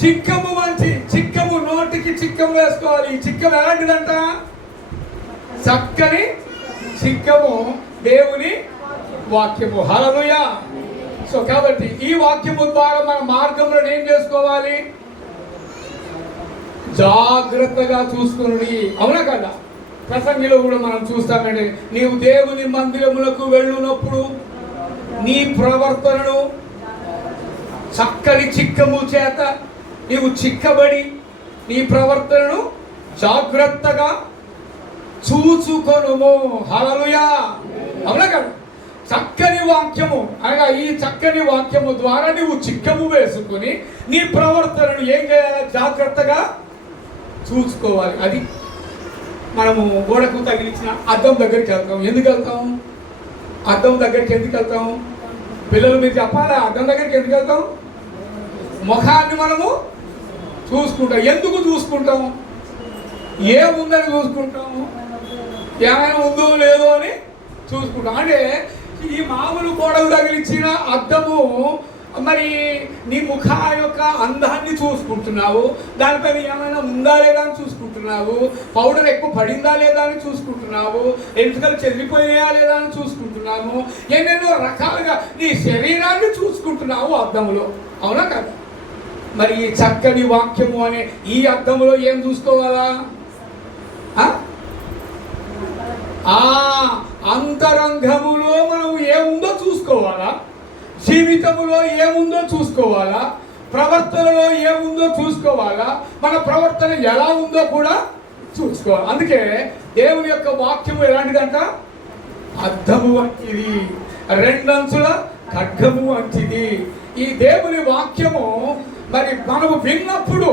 చిక్కము వంటి చిక్కము. నోటికి చిక్కము వేసుకోవాలి. ఈ చిక్కము ఎలాంటిదంట? చక్కని చిక్కము దేవుని వాక్యము. హల్లెలూయా. సో కాబట్టి ఈ వాక్యము ద్వారా మన మార్గంలో ఏం చేసుకోవాలి? జాగ్రత్తగా చూసుకుని. అవునా కదా? ప్రసంగిలో కూడా మనం చూస్తామండి, నీవు దేవుని మందిరములకు వెళ్ళినప్పుడు నీ ప్రవర్తనను చక్కని చిక్కము చేత నీవు చిక్కబడి నీ ప్రవర్తనను జాగ్రత్తగా చూచుకొనుము. హల్లెలూయా. అవునా కదా? చక్కని వాక్యము అనగా ఈ చక్కని వాక్యము ద్వారా నీవు చిక్కము వేసుకుని నీ ప్రవర్తనను ఏం చేయాలి? జాగ్రత్తగా చూసుకోవాలి. అది మనము గోడకు తగిలించిన అద్దం దగ్గరికి వెళ్తాం. ఎందుకు వెళ్తాం? అద్దం దగ్గరికి ఎందుకు వెళ్తాం? పిల్లలు మీరు చెప్పాలా? అద్దం దగ్గరికి ఎందుకు వెళ్తాం? ముఖాన్ని మనము చూసుకుంటాం. ఎందుకు చూసుకుంటాం? ఏముందని చూసుకుంటాము? ఏమైనా ఉందో లేదో అని చూసుకుంటాం. అంటే ఈ మామూలు గోడకు తగిలించిన అద్దము మరి నీ ముఖ యొక్క అందాన్ని చూసుకుంటున్నావు, దానిపైన ఏమైనా ఉందా లేదా అని చూసుకుంటున్నావు, పౌడర్ ఎక్కువ పడిందా లేదా అని చూసుకుంటున్నావు, ఎంటుకలు చెదిరిపోయాయా లేదా అని చూసుకుంటున్నాము, ఎన్నెన్నో రకాలుగా నీ శరీరాన్ని చూసుకుంటున్నావు అద్దంలో. అవునా కదా? మరి ఈ చక్కని వాక్యము అనే ఈ అద్దంలో ఏం చూసుకోవాలా? అంతరంగములో మనం ఏముందో చూసుకోవాలా, జీవితములో ఏముందో చూసుకోవాలా, ప్రవర్తనలో ఏముందో చూసుకోవాలా, మన ప్రవర్తన ఎలా ఉందో కూడా చూసుకోవాలి. అందుకే దేవుని యొక్క వాక్యము ఎలాంటిదంట? అద్దము వంటిది, రెండంచుల ఖడ్గము వంటిది. ఈ దేవుని వాక్యము మరి మనము విన్నప్పుడు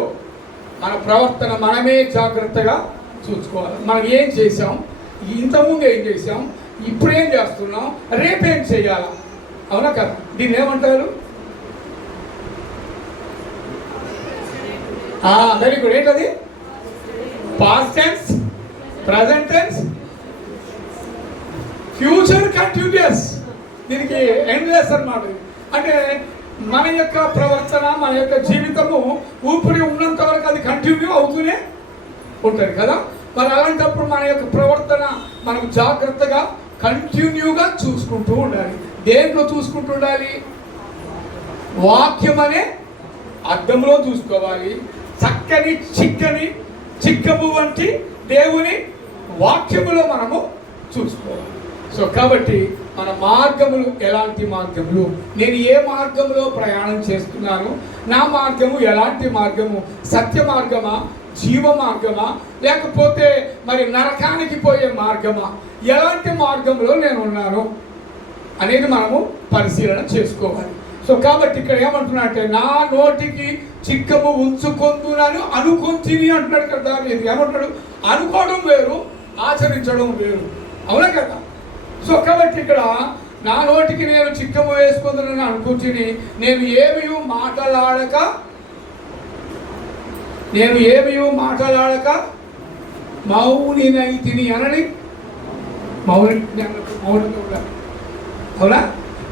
మన ప్రవర్తన మనమే జాగ్రత్తగా చూసుకోవాలి. మనం ఏం చేసాం, ఇంతకుముందు ఏం చేసాం, ఇప్పుడు ఏం చేస్తున్నాం, రేపేం చేయాలా? అవునా కదా? దీన్ని ఏమంటారు? Very good. ఏంటది? Past tense, present tense, future continuous. దీనికి ఎండ్లెస్ అన్నమాట. అంటే మన యొక్క ప్రవర్తన, మన యొక్క జీవితము ఊపిరి ఉన్నంత వరకు అది కంటిన్యూ అవుతూనే ఉంటుంది కదా. మరి అలాంటప్పుడు మన యొక్క ప్రవర్తన మనం జాగ్రత్తగా కంటిన్యూగా చూసుకుంటూ ఉండాలి. దేంట్లో చూసుకుంటూ ఉండాలి? వాక్యం అనే అద్దంలో చూసుకోవాలి. చక్కని చిక్కము వంటి దేవుని వాక్యములో మనము చూసుకోవాలి. సో కాబట్టి మన మార్గములు ఎలాంటి మార్గములు, నేను ఏ మార్గంలో ప్రయాణం చేస్తున్నాను, నా మార్గము ఎలాంటి మార్గము, సత్య మార్గమా, జీవ మార్గమా, లేకపోతే మరి నరకానికి పోయే మార్గమా, ఎలాంటి మార్గంలో నేను ఉన్నాను అనేది మనము పరిశీలన చేసుకోవాలి. సో కాబట్టి ఇక్కడ ఏమంటున్నా అంటే, నా నోటికి చిక్కము ఉంచుకొందునని అనుకొంచిని అంటున్నాడు కదా. ఇది ఏమంటాడు? అనుకోవడం వేరు, ఆచరించడం వేరు. అవునా కదా? సో కాబట్టి ఇక్కడ నా నోటికి నేను చిక్కము వేసుకుందునని అనుకొంచిని, నేను ఏమీ మాట్లాడక మౌనినైతిని అనని మౌనంగా. అవునా?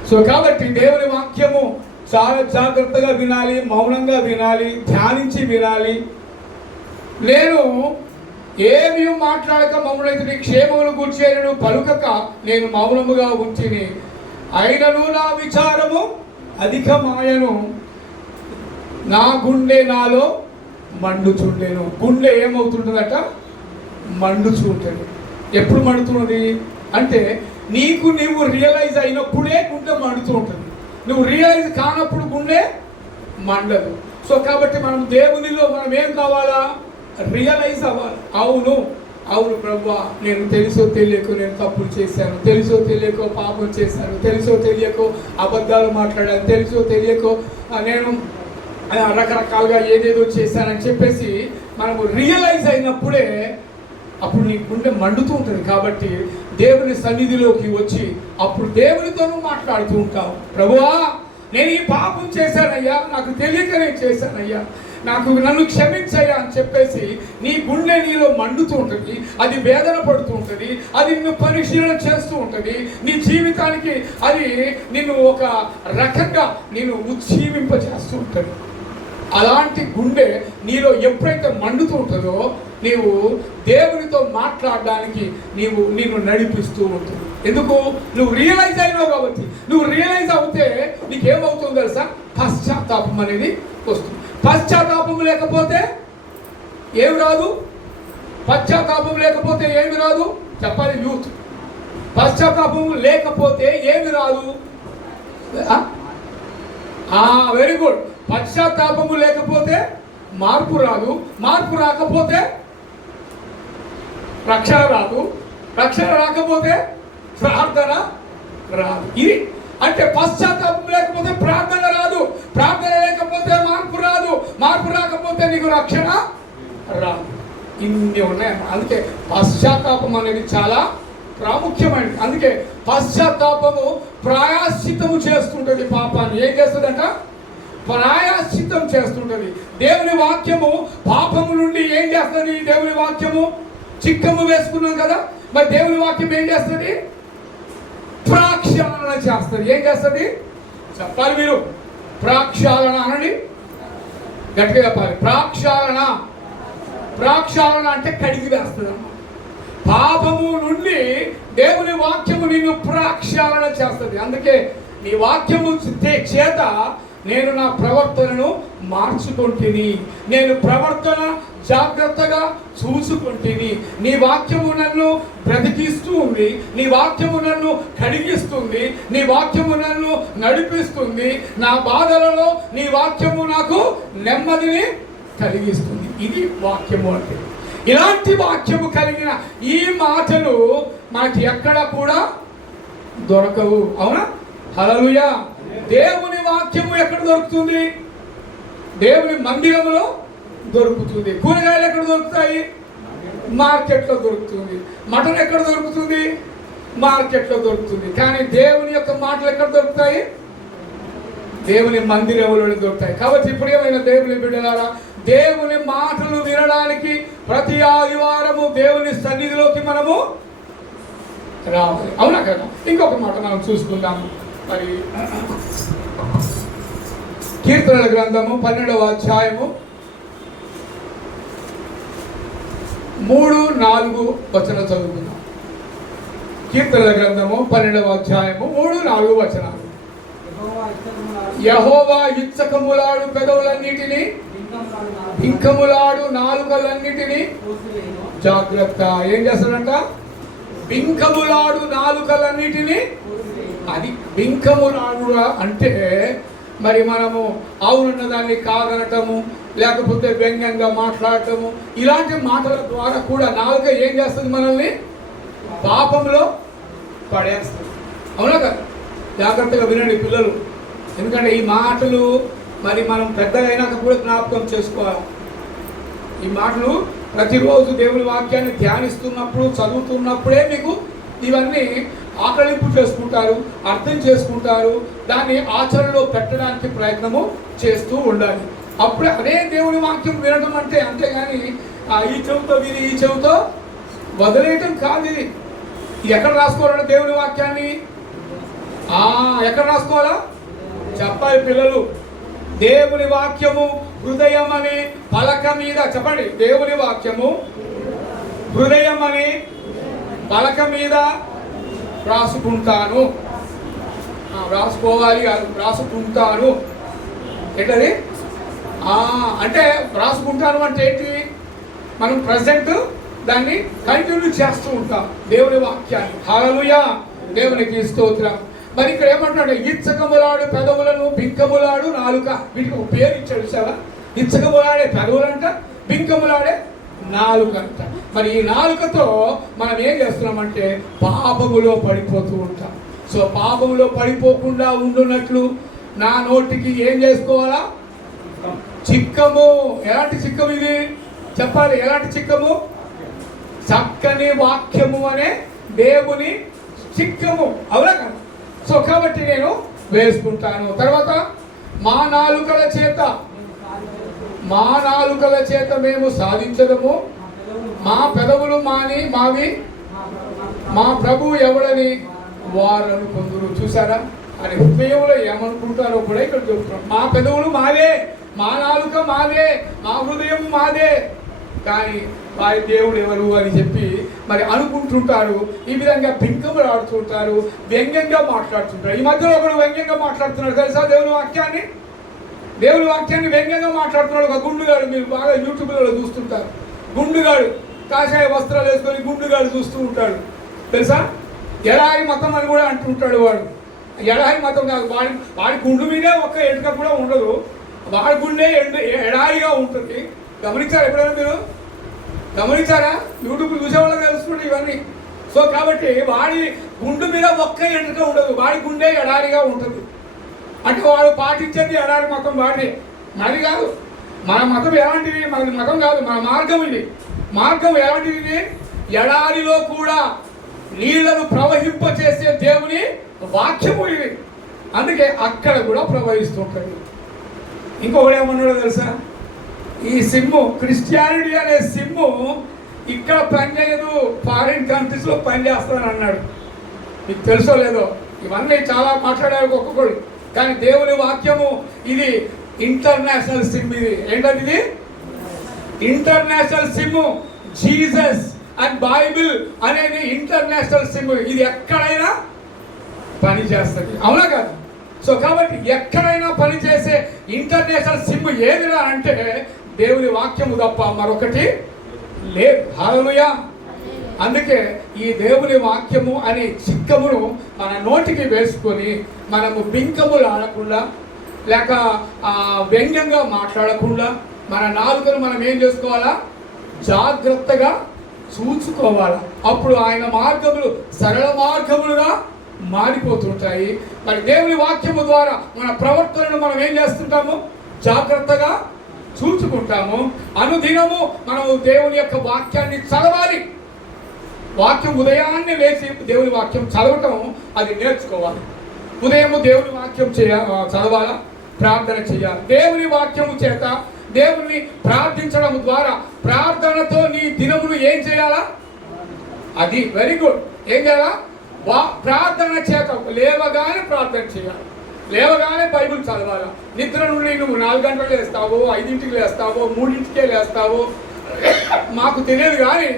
సో కాబట్టి దేవుని వాక్యము చాలా జాగ్రత్తగా వినాలి, మౌనంగా వినాలి, ధ్యానించి వినాలి. నేను ఏమీ మాట్లాడక మౌనైతిని, క్షేమమును గూర్చేను పలుకక నేను మౌనముగా ఉంచిని, అయినను నా విచారము అధికమాయను, నా గుండె నాలో మండుచుండెను. గుండె ఏమవుతుంటుందట? మండుచుంటుంది. ఎప్పుడు మండుతున్నది అంటే, నువ్వు రియలైజ్ అయినప్పుడే గుండె మండుతూ ఉంటుంది. నువ్వు రియలైజ్ కానప్పుడు గుండె మండదు. సో కాబట్టి మనం దేవునిలో మనం ఏం కావాలా? రియలైజ్ అవ్వాలి. అవును ప్రభువా, నేను తెలుసో తెలియకో నేను తప్పులు చేశాను, తెలుసో తెలియకో పాపం చేశాను, తెలుసో తెలియకో అబద్ధాలు మాట్లాడాను, తెలుసో తెలియకో నేను రకరకాలుగా ఏదేదో చేశానని చెప్పేసి మనము రియలైజ్ అయినప్పుడే అప్పుడు నీ గుండె మండుతూ ఉంటుంది. కాబట్టి దేవుని సన్నిధిలోకి వచ్చి అప్పుడు దేవునితోనూ మాట్లాడుతూ ఉంటావు. ప్రభువా, నేను ఈ పాపం చేశానయ్యా, నాకు తెలియక నేను చేశానయ్యా, నన్ను క్షమించయ్యా అని చెప్పేసి నీ గుండె నీలో మండుతూ ఉంటుంది, అది వేదన పడుతూ ఉంటుంది, అది నిన్ను పరిశీలన చేస్తూ ఉంటుంది, నీ జీవితానికి అది నిన్ను ఒక రకంగా నిన్ను ఉజ్జీవింపజేస్తూ ఉంటుంది. అలాంటి గుండె నీలో ఎప్పుడైతే మండుతూ ఉంటుందో నీవు దేవునితో మాట్లాడడానికి నిన్ను నడిపిస్తూ ఉంటుంది. ఎందుకు? నువ్వు రియలైజ్ అయినావు కాబట్టి. నువ్వు రియలైజ్ అవుతే నీకేమవుతుందో తెలుసా? పశ్చాత్తాపం అనేది వస్తుంది. పశ్చాత్తాపం లేకపోతే ఏమి రాదు? పశ్చాత్తాపం లేకపోతే ఏమి రాదు? చెప్పాలి యూత్. పశ్చాత్తాపం లేకపోతే ఏమి రాదు? Very good. పశ్చాత్తాపము లేకపోతే మార్పు రాదు, మార్పు రాకపోతే రక్షణ రాదు, రక్షణ రాకపోతే ప్రార్థన రాదు. ఇది అంటే పశ్చాత్తాపం లేకపోతే ప్రార్థన రాదు, ప్రార్థన లేకపోతే మార్పు రాదు, మార్పు రాకపోతే నీకు రక్షణ రాదు. ఇన్ని ఉన్నాయి. అందుకే పశ్చాత్తాపం అనేది చాలా ప్రాముఖ్యమైనది. అందుకే పశ్చాత్తాపము ప్రాయశ్చిత్తము చేస్తుంటుంది. పాపాన్ని ఏం చేస్తుందంట? ప్రాయశ్చిత్తం చేస్తుంటుంది. దేవుని వాక్యము పాపము నుండి ఏం చేస్తుంది? దేవుని వాక్యము చిక్కము వేసుకున్నాం కదా, మరి దేవుని వాక్యం ఏం చేస్తుంది? ప్రక్షాళన చేస్తుంది. ఏం చేస్తుంది చెప్పాలి మీరు? ప్రక్షాళన అనండి, గట్టిగా చెప్పాలి. ప్రక్షాళన. ప్రక్షాళన అంటే కడిగి వేస్తుంది అన్నమాట. పాపము నుండి దేవుని వాక్యము నిన్ను ప్రక్షాళన చేస్తుంది. అందుకే నీ వాక్యము చేత నేను నా ప్రవర్తనను మార్చుకుంటుని, నేను ప్రవర్తన జాగ్రత్తగా చూసుకుంటుని. నీ వాక్యము నన్ను బ్రతికిస్తూ ఉంది, నీ వాక్యము నన్ను కడిగిస్తుంది, నీ వాక్యము నన్ను నడిపిస్తుంది. నా బాధలలో నీ వాక్యము నాకు నెమ్మదిని కలిగిస్తుంది. ఇది వాక్యము అంటే. ఇలాంటి వాక్యము కలిగిన ఈ మాటలు మనకి ఎక్కడ కూడా దొరకవు. అవునా? హల్లెలూయా. దేవుని వాక్యము ఎక్కడ దొరుకుతుంది? దేవుని మందిరములో దొరుకుతుంది. కూరగాయలు ఎక్కడ దొరుకుతాయి? మార్కెట్లో దొరుకుతుంది. మటన్ ఎక్కడ దొరుకుతుంది? మార్కెట్లో దొరుకుతుంది. కానీ దేవుని యొక్క మాటలు ఎక్కడ దొరుకుతాయి? దేవుని మందిరములో దొరుకుతాయి. కాబట్టి ప్రియమైన దేవుని బిడ్డలారా, దేవుని మాటలు వినడానికి ప్రతి ఆదివారము దేవుని సన్నిధిలోకి మనము రావాలి. అవునా కదా? ఇంకొక మాట మనం చూసుకుందాము. మరి కీర్తనల గ్రంథము 12వ అధ్యాయము 3-4 వచనం చదువుకుందాం. కీర్తనల గ్రంథము 12వ అధ్యాయము 3-4 వచనాలు. యెహోవా ఇచ్చకములాడు పెదవులన్నిటిని, బింకములాడు నాలుకలన్నిటిని జాగ్రత్త. ఏం చేస్తాడంట? బింకములాడు నాలుకలన్నిటిని. అది బింకములాడు అంటే మరి మనము అవునున్న దాన్ని కాదనటము, లేకపోతే వ్యంగ్యంగా మాట్లాడటము, ఇలాంటి మాటల ద్వారా కూడా నాలుక ఏం చేస్తుంది? మనల్ని పాపంలో పడేస్తుంది. అవునా కదా? జాగ్రత్తగా వినండి పిల్లలు, ఎందుకంటే ఈ మాటలు మరి మనం పెద్దగా అయినాక కూడా జ్ఞాపకం చేసుకోవాలి. ఈ మాటలు ప్రతిరోజు దేవుని వాక్యాన్ని ధ్యానిస్తున్నప్పుడు, చదువుతున్నప్పుడే మీకు ఇవన్నీ ఆకలింపు చేసుకుంటారు, అర్థం చేసుకుంటారు, దాన్ని ఆచరణలో పెట్టడానికి ప్రయత్నము చేస్తూ ఉండాలి. అప్పుడే అదే దేవుని వాక్యం వినడం అంటే. అంతేగాని ఈ చెవుతో విని ఈ చెవుతో వదిలేయటం కాదు. ఇది ఎక్కడ రాసుకోవాలంటే దేవుని వాక్యాన్ని ఎక్కడ రాసుకోవాలా చెప్పాలి పిల్లలు. దేవుని వాక్యము హృదయం అని పలక మీద చెప్పండి. దేవుని వాక్యము హృదయం అని పలక మీద రాసుకుంటాను. రాసుకోవాలి కాదు, రాసుకుంటాను. ఏంటది? అంటే రాసుకుంటాను అంటే ఏంటి? మనం ప్రజెంట్ దాన్ని కంటిన్యూ చేస్తూ ఉంటాం దేవుని వాక్యాన్ని. హల్లెలూయా, దేవునికి స్తోత్రం. మరి ఇక్కడ ఏమంటున్నాడు? ఇచ్చకములాడు పెదవులను, బింకములాడు నాలుక. వీటికి ఒక పేరు ఇచ్చాడు సార్. ఇచ్చకములాడే పెదవులంట, బింకములాడే నాలుక అంట. మరి ఈ నాలుకతో మనం ఏం చేస్తున్నామంటే పాపములో పడిపోతూ ఉంటాం. సో పాపములో పడిపోకుండా ఉండున్నట్లు నా నోటికి ఏం చేసుకోవాలా? చిక్కము. ఎలాంటి చిక్కము ఇది చెప్పాలి? ఎలాంటి చిక్కము? చక్కని వాక్యము అనే దేవుని చిక్కము. అవునా కదా? సో కాబట్టి నేను వేసుకుంటాను. తర్వాత మా నాలుకల చేత మేము సాధించదము, మా పెదవులు మావి మా ప్రభు ఎవడని వారు అనుకుందరు. చూసారా? అని హృదయంలో ఏమనుకుంటారో కూడా ఇక్కడ చెబుతున్నాం. మా పెదవులు మావే, మా నాలుక మాదే, మా హృదయం మాదే, కానీ వారి దేవుడు ఎవరు అని చెప్పి మరి అనుకుంటుంటారు. ఈ విధంగా బింకములు ఆడుతుంటారు, వ్యంగ్యంగా మాట్లాడుతుంటారు. ఈ మధ్యలో ఒకడు వ్యంగ్యంగా మాట్లాడుతున్నాడు తెలుసా? దేవుని వాక్యాన్ని వ్యంగ్యంగా మాట్లాడుతున్నాడు ఒక గుండుగాడు. మీరు బాగా యూట్యూబ్లో చూస్తుంటారు. గుండుగాడు కాషాయ వస్త్రాలు వేసుకొని గుండుగాడు చూస్తూ ఉంటాడు తెలుసా? ఎడారి మతం అని కూడా అంటుంటాడు వాడు. ఎడారి మతం కాదు, వాడి గుండు మీదే ఒక్క ఎంటుక కూడా ఉండదు. వాడి గుండె ఎడారిగా ఉంటుంది. గమనించారా? ఎప్పుడైనా మీరు గమనించారా? యూట్యూబ్ చూసేవాళ్ళకి తెలుస్తుంది ఇవన్నీ. సో కాబట్టి వాడి గుండు మీద ఒక్క ఎంటుక ఉండదు, వాడి గుండె ఎడారిగా ఉంటుంది. అంటే వాడు పాటించేది ఎడారి మతం వాడిని, మనది కాదు. మన మతం ఎలాంటిది? మన మతం కాదు, మన మార్గం ఇది. మార్గం ఎలాంటిది? ఎడారిలో కూడా నీళ్లను ప్రవహింపచేసే దేవుని వాక్యము ఇది. అందుకే అక్కడ కూడా ప్రవహిస్తుంటుంది. ఇంకొకటి ఏమన్నాడో తెలుసా? ఈ సిమ్ము, క్రిస్టియానిటీ అనే సిమ్ము ఇక్కడ పనిచేయదు, ఫారిన్ కంట్రీస్లో పనిచేస్తానని అన్నాడు. మీకు తెలుసో లేదో, ఇవన్నీ చాలా మాట్లాడారు ఒక్కొక్కడు. కానీ దేవుని వాక్యము ఇది ఇంటర్నేషనల్ సిమ్. ఇది ఏంటంటే ఇది international SIM. Jesus and Bible అనేది ఇంటర్నేషనల్ సిమ్. ఇది ఎక్కడైనా పని చేస్తుంది, అవునా కదా? సో కాబట్టి ఎక్కడైనా పనిచేసే ఇంటర్నేషనల్ సిమ్ ఏదిరా అంటే దేవుని వాక్యము తప్ప మరొకటి లేదు. హల్లెలూయా. అందుకే ఈ దేవుని వాక్యము అనే చిక్కమును మన నోటికి వేసుకొని మనము బింకములు ఆడకుండా, లేక వ్యంగ్యంగా మాట్లాడకుండా మన నాలుకను మనం ఏం చేసుకోవాలా? జాగ్రత్తగా చూసుకోవాలా. అప్పుడు ఆయన మార్గములు సరళ మార్గములుగా మారిపోతుంటాయి. మరి దేవుని వాక్యము ద్వారా మన ప్రవర్తనను మనం ఏం చేస్తుంటాము? జాగ్రత్తగా చూసుకుంటాము. అనుదినము మనము దేవుని యొక్క వాక్యాన్ని చదవాలి. వాక్యం ఉదయాన్నే లేచి దేవుని వాక్యం చదవటం అది నేర్చుకోవాలి. ఉదయము దేవుని వాక్యం చదవాలా, ప్రార్థన చేయాలి. దేవుని వాక్యము చేత దేవుని ప్రార్థించడం ద్వారా, ప్రార్థనతో నీ దినములు ఏం చేయాలా? అది వెరీ గుడ్. ఏం చేయాలా? ప్రార్థన చేత లేవగానే ప్రార్థన చేయాలి, లేవగానే బైబిల్ చదవాలా. నిద్ర నుండి నువ్వు 4 గంటలకు లేస్తావో, 5ంటికి లేస్తావో, 3ంటికే లేస్తావో మాకు తెలియదు, కానీ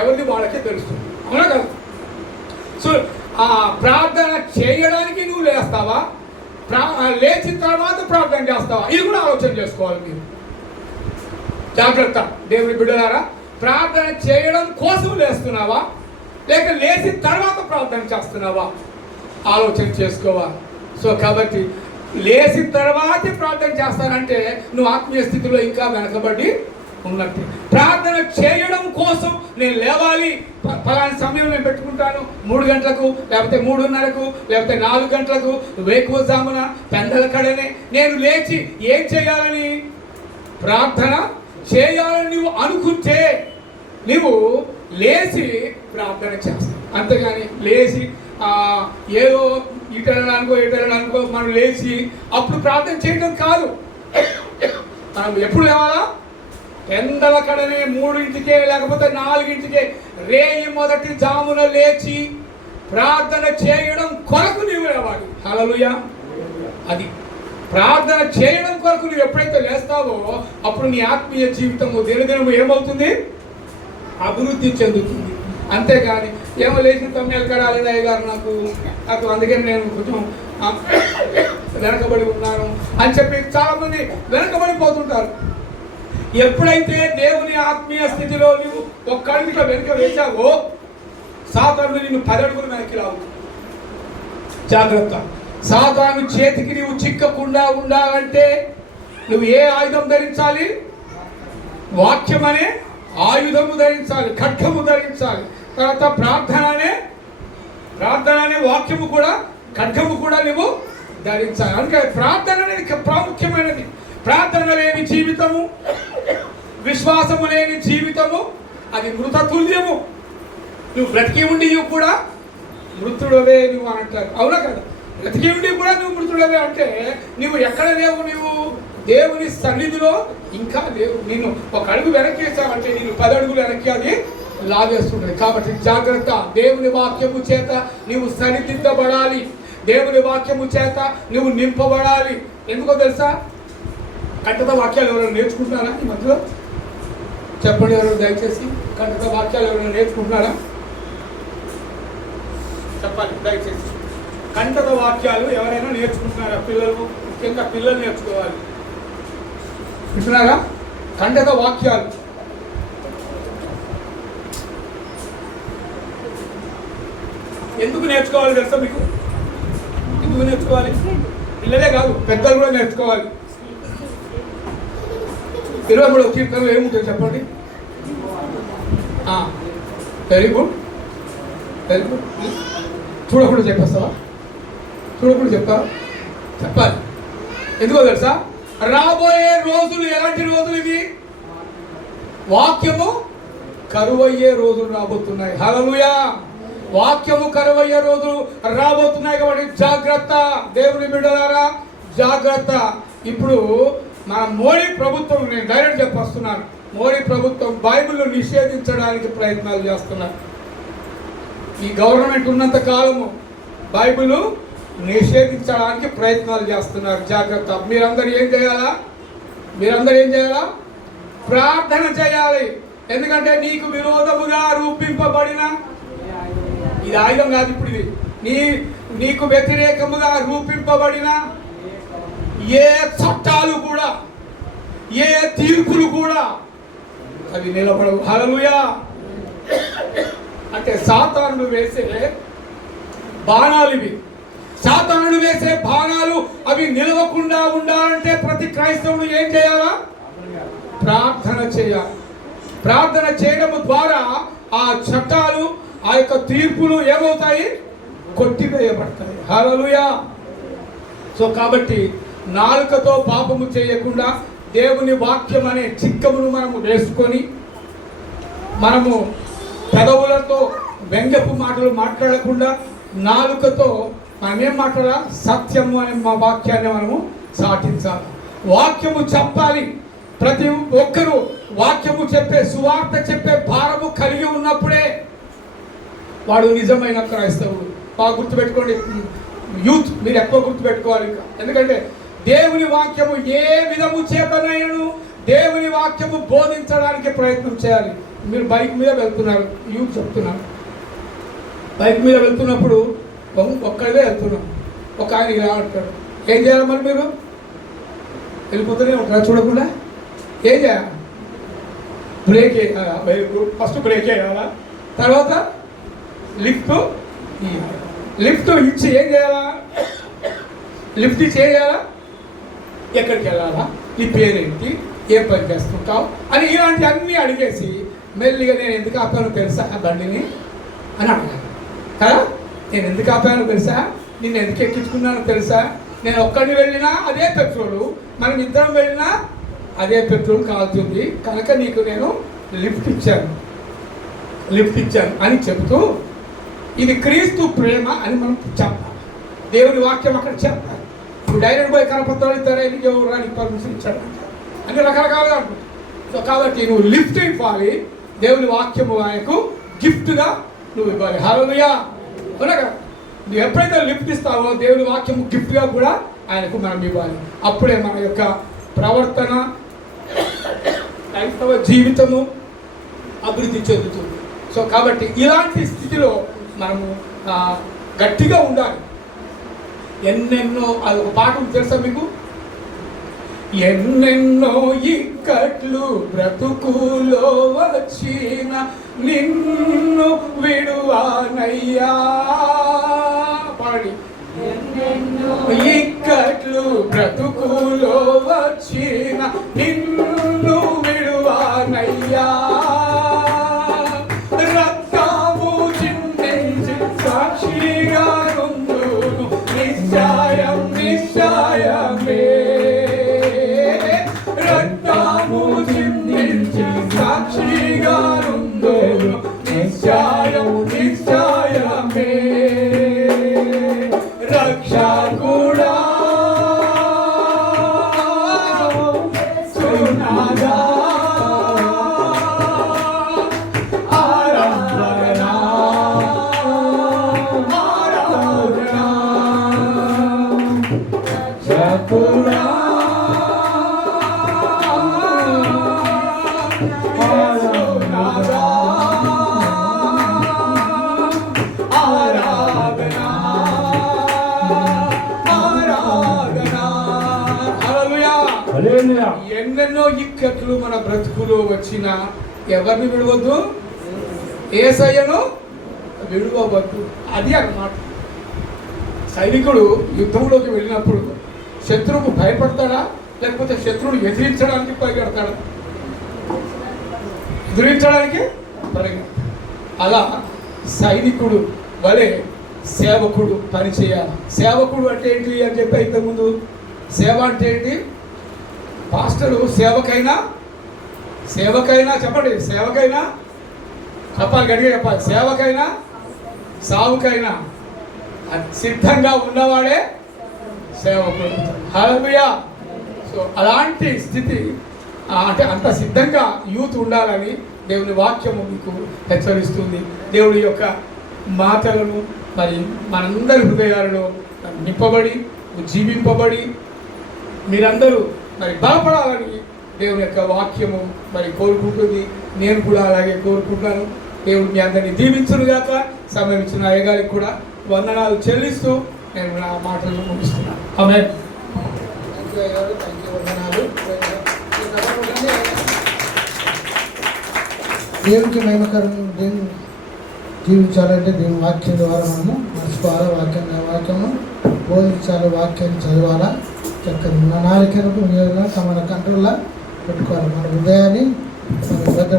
ఎవరిది వాళ్ళకే తెలుస్తుంది, అవునా కదా? సో ఆ ప్రార్థన చేయడానికి నువ్వు లేస్తావా, లేచిన తర్వాత ప్రార్థన చేస్తావా? ఇది కూడా ఆలోచన చేసుకోవాలి మీరు. జాగ్రత్త దేవుని బిడ్డలారా. ప్రార్థన చేయడం కోసం లేస్తున్నావా, లేక లేచిన తర్వాత ప్రార్థన చేస్తున్నావా? ఆలోచన చేసుకోవాలి. సో కాబట్టి లేచిన తర్వాతే ప్రార్థన చేస్తానంటే నువ్వు ఆత్మీయ స్థితిలో ఇంకా వెనకబడి ఉన్నట్టు. ప్రార్థన చేయడం కోసం నేను లేవాలి, ఫలానా సమయం నేను పెట్టుకుంటాను, 3 గంటలకు, లేకపోతే 3:30కు, లేకపోతే 4 గంటలకు, వేకువజామున పెందల కడనే నేను లేచి ఏం చేయాలని? ప్రార్థన చేయాలని నువ్వు అనుకుంటే నువ్వు లేచి ప్రార్థన చేస్తావు. అంతేగాని లేచి ఏదో ఇటనడానికో మనం లేచి అప్పుడు ప్రార్థన చేయడం కాదు. మనం ఎప్పుడు లేవాలా? పెందల కడనే 3ంటికే, లేకపోతే 4ంటికే రేయి మొదటి జామున లేచి ప్రార్థన చేయడం కొరకు నీవు లేవాలి. హల్లెలూయా. అది ప్రార్థన చేయడం కొరకు నువ్వు ఎప్పుడైతే లేస్తావో అప్పుడు నీ ఆత్మీయ జీవితము దినదినము ఏమవుతుంది? అభివృద్ధి చెందుతుంది. అంతేగాని ఏమో లేచిన తొమ్మిది కడాలి అయ్యగారు నాకు అందుకని నేను కొంచెం వెనకబడి ఉన్నాను అని చెప్పి చాలామంది వెనకబడిపోతుంటారు. ఎప్పుడైతే దేవుని ఆత్మీయ స్థితిలో నువ్వు ఒక్క అడుగులో వెనుక వేశావో సాతాను నిన్ను 10 అడుగులు వెనక్కి లాగుతుంది. జాగ్రత్త. సాతాను చేతికి నువ్వు చిక్కకుండా ఉండాలంటే నువ్వు ఏ ఆయుధం ధరించాలి? వాక్యం అనే ఆయుధము ధరించాలి, ఖడ్గము ధరించాలి. తర్వాత ప్రార్థన అనే వాక్యము కూడా, ఖడ్గము కూడా నువ్వు ధరించాలి. అందుకే ప్రార్థన అనేది ప్రాముఖ్యమైనది. ప్రార్థన లేని జీవితము, విశ్వాసము లేని జీవితము అది మృత తుల్యము. నువ్వు బ్రతికి ఉండి కూడా మృతుడవే నువ్వు అని అంటారు, అవునా కదా? బ్రతికి ఉండి కూడా నువ్వు మృతుడవే అంటే నువ్వు ఎక్కడ లేవు? నువ్వు దేవుని సన్నిధిలో ఇంకా లేవు. నిన్ను ఒక అడుగు వెనక్కి వేసావంటే నేను 10 అడుగులు వెనక్కి అది లాగేస్తుంటుంది. కాబట్టి జాగ్రత్త. దేవుని వాక్యము చేత నువ్వు సరిదిద్దబడాలి, దేవుని వాక్యము చేత నువ్వు నింపబడాలి. ఎందుకో తెలుసా? కంటత వాక్యాలు ఎవరైనా నేర్చుకుంటున్నారా ఈ మధ్యలో? చెప్పండి ఎవరైనా దయచేసి. కంటత వాక్యాలు ఎవరైనా నేర్చుకుంటున్నారా? చెప్పాలి దయచేసి. కంటత వాక్యాలు ఎవరైనా నేర్చుకుంటున్నారా? పిల్లలు, ముఖ్యంగా పిల్లలు నేర్చుకోవాలి. వింటున్నారా? కంటత వాక్యాలు ఎందుకు నేర్చుకోవాలి తెలుసా మీకు? ఎందుకు నేర్చుకోవాలి? పిల్లలే కాదు, పెద్దలు కూడా నేర్చుకోవాలి. 23వ కీర్తనలో ఏముంటుంది చెప్పండి? Very good, very good. చూడకుండా చెప్పేస్తావా? చూడకుండా చెప్తావా? చెప్పాలి. ఎందుకో తెలుసా? రాబోయే రోజులు ఎలాంటి రోజులు ఇవి? వాక్యము కరువయ్యే రోజులు రాబోతున్నాయి. హల్లెలూయా. వాక్యము కరువయ్యే రోజులు రాబోతున్నాయి కాబట్టి జాగ్రత్త దేవుని బిడ్డలారా, జాగ్రత్త. ఇప్పుడు మన మోడీ ప్రభుత్వం, నేను డైరెక్ట్ చెప్పొస్తున్నాను, మోడీ ప్రభుత్వం బైబిల్ను నిషేధించడానికి ప్రయత్నాలు చేస్తున్నారు. ఈ గవర్నమెంట్ ఉన్నంత కాలము బైబిల్ నిషేధించడానికి ప్రయత్నాలు చేస్తున్నారు. జాగ్రత్త. మీరందరూ ఏం చేయాలా? ప్రార్థన చేయాలి. ఎందుకంటే నీకు విరోధముగా రూపింపబడిన, ఇది ఆయుధం కాదు, ఇప్పుడు ఇది నీకు వ్యతిరేకముగా రూపింపబడిన ఏ చట్టాలు కూడా, ఏ తీర్పులు కూడా అవి నిలబడవు. హల్లెలూయా. అంటే సాతానుడు వేసే బాణాలు ఇవి. సాతానుడు వేసే బాణాలు అవి నిలవకుండా ఉండాలంటే ప్రతి క్రైస్తవుడు ఏం చేయాలా? ప్రార్థన చేయాలి. ప్రార్థన చేయడం ద్వారా ఆ చట్టాలు, ఆ యొక్క తీర్పులు ఏమవుతాయి? కొట్టివేయబడతాయి. హల్లెలూయా. సో కాబట్టి నాలుకతో పాపము చేయకుండా దేవుని వాక్యం అనే చిక్కమును మనము వేసుకొని, మనము పెదవులతో వ్యంగ్యపు మాటలు మాట్లాడకుండా నాలుకతో మనం ఏం మాట్లాడాలా? సత్యము అనే మా వాక్యాన్ని మనము సాటించాలి. వాక్యము చెప్పాలి. ప్రతి ఒక్కరూ వాక్యము చెప్పే, సువార్త చెప్పే భారము కలిగి ఉన్నప్పుడే వాడు నిజమైన క్రైస్తవుడు. బాగా గుర్తుపెట్టుకోండి యూత్, మీరు ఎక్కువ గుర్తుపెట్టుకోవాలి. ఇంకా ఎందుకంటే దేవుని వాక్యము ఏ విధము చేతనైనను దేవుని వాక్యము బోధించడానికి ప్రయత్నం చేయాలి. మీరు బైక్ మీద వెళ్తున్నారు, యూత్ చెప్తున్నారు, బైక్ మీద వెళ్తున్నప్పుడు ఒక్కడే వెళ్తున్నాం, ఒక ఆయన ఇలా అంటాడు, ఏం చేయాలి? మరి మీరు వెళ్ళిపోతూనే ఉంటారా చూడకుండా? ఏం చేయాలి? బ్రేక్ వేయాలి. ఫస్ట్ బ్రేక్ వేయాలా, తర్వాత లిఫ్ట్ ఇచ్చి ఏం చేయాలా? లిఫ్ట్ ఇచ్చి ఏం చేయాలా? ఎక్కడికి వెళ్ళాలా? నీ పేరేంటి? ఏం పని చేస్తుంటావు అని ఇలాంటి అన్నీ అడిగేసి మెల్లిగా నేను ఎందుకు ఆపాను తెలుసా ఆ బండిని అని అడిగాను కదా. నేను ఎందుకు ఆపాను తెలుసా? నిన్ను ఎందుకు ఎక్కించుకున్నానో తెలుసా? నేను ఒక్కడిని వెళ్ళినా అదే పెట్రోలు, మనం ఇద్దరం వెళ్ళినా అదే పెట్రోల్ కాలుతుంది, కనుక నీకు నేను లిఫ్ట్ ఇచ్చాను అని చెబుతూ ఇది క్రీస్తు ప్రేమ అని మనం చెప్పాలి. దేవుని వాక్యం అక్కడ చెప్పాలి. ఇప్పుడు డైరెక్ట్ పోయి కనపత్రాలు ఇస్తారే, నీకు ఎవరు నీకు పర్మిషన్ ఇచ్చాడు అన్ని రకరకాలుగా అనుకుంటా. సో కాబట్టి నువ్వు లిఫ్ట్ ఇవ్వాలి, దేవుని వాక్యము ఆయనకు గిఫ్ట్గా నువ్వు ఇవ్వాలి. హల్లెలూయా. అవునగా? నువ్వు ఎప్పుడైతే లిఫ్ట్ ఇస్తావో దేవుని వాక్యము గిఫ్ట్గా కూడా ఆయనకు మనం ఇవ్వాలి. అప్పుడే మన యొక్క ప్రవర్తన, క్రైస్తవ జీవితము అభివృద్ధి చెందుతుంది. సో కాబట్టి ఇలాంటి స్థితిలో మనము గట్టిగా ఉండాలి. ఎన్నెన్నో, అది ఒక పాఠం తెలుసా మీకు? ఎన్నెన్నో ఇక్కట్లు బ్రతుకులో వచ్చిన నిన్ను విడువానయ్యా. పాడి. ఇక్కట్లు బ్రతుకులో వచ్చిన నిన్ను విడువానయ్యా. రక్తము చిందించి సాక్షిగా నుండును నిశ్చయం నిశ్చయమే. రక్తము చిందించి సాక్షిగా నుండును నిశ్చయం నిశ్చయమే. రక్షకుడా సునాదా ఆరాధనా ఆరాధనా. రక్షకుడా సునాదా ఆరాధనా ఆరాధనా. హల్లెలూయా. ఎన్నెన్నో ఇక్కట్లు మన బ్రతుకులో వచ్చినా ఎవరిని విడవద్దు? యేసయ్యను విడవద్దు. అది అన్నమాట. సైనికుడు యుద్ధంలోకి వెళ్ళినప్పుడు శత్రువుకు భయపడతాడా, లేకపోతే శత్రువుని ఎదిరించడానికి పరిగెడతాడా? ఎదిరించడానికి పరిగెడతాడు. అలా సైనికుడు వలె సేవకుడు పనిచేయాలి. సేవకుడు అంటే ఏంటి అని చెప్పి ఇంతకుముందు, సేవ అంటే ఏంటి? పాస్టరు సేవకైనా చెప్పండి, సేవకైనా చెప్పాలి, గట్టిగా చెప్పాలి. సేవకైనా సావుకైనా సిద్ధంగా ఉన్నవాడే సేవకుడు. హల్లెలూయా. సో అలాంటి స్థితి అంటే అంత సిద్ధంగా యూత్ ఉండాలని దేవుని వాక్యము మీకు హెచ్చరిస్తుంది. దేవుడి యొక్క మాటలను మరి మనందరి హృదయాలలో నింపబడి జీవింపబడి మీరందరూ మరి బలపడాలని దేవుని యొక్క వాక్యము మరి కోరుకుంటుంది. నేను కూడా అలాగే కోరుకుంటాను. దేవుడు మీ అందరినీ దీవించునుగాక. సమయం ఇచ్చిన అయ్యగారికి కూడా వందనాలు చెల్లిస్తూ నేను నా మాటలను ముగిస్తున్నాను. ఆమేన్. దేవునికి మహిమకరం జీవించాలంటే దేవుని వాక్యం ద్వారా మనము నడుచుకోవాలి. వాక్యము బోధించాలి, వాక్యాన్ని చదవాలా. చక్కని నాలికలకు తమ కంట్రోల్లో పెట్టుకోవాలి. మన హృదయాన్ని మన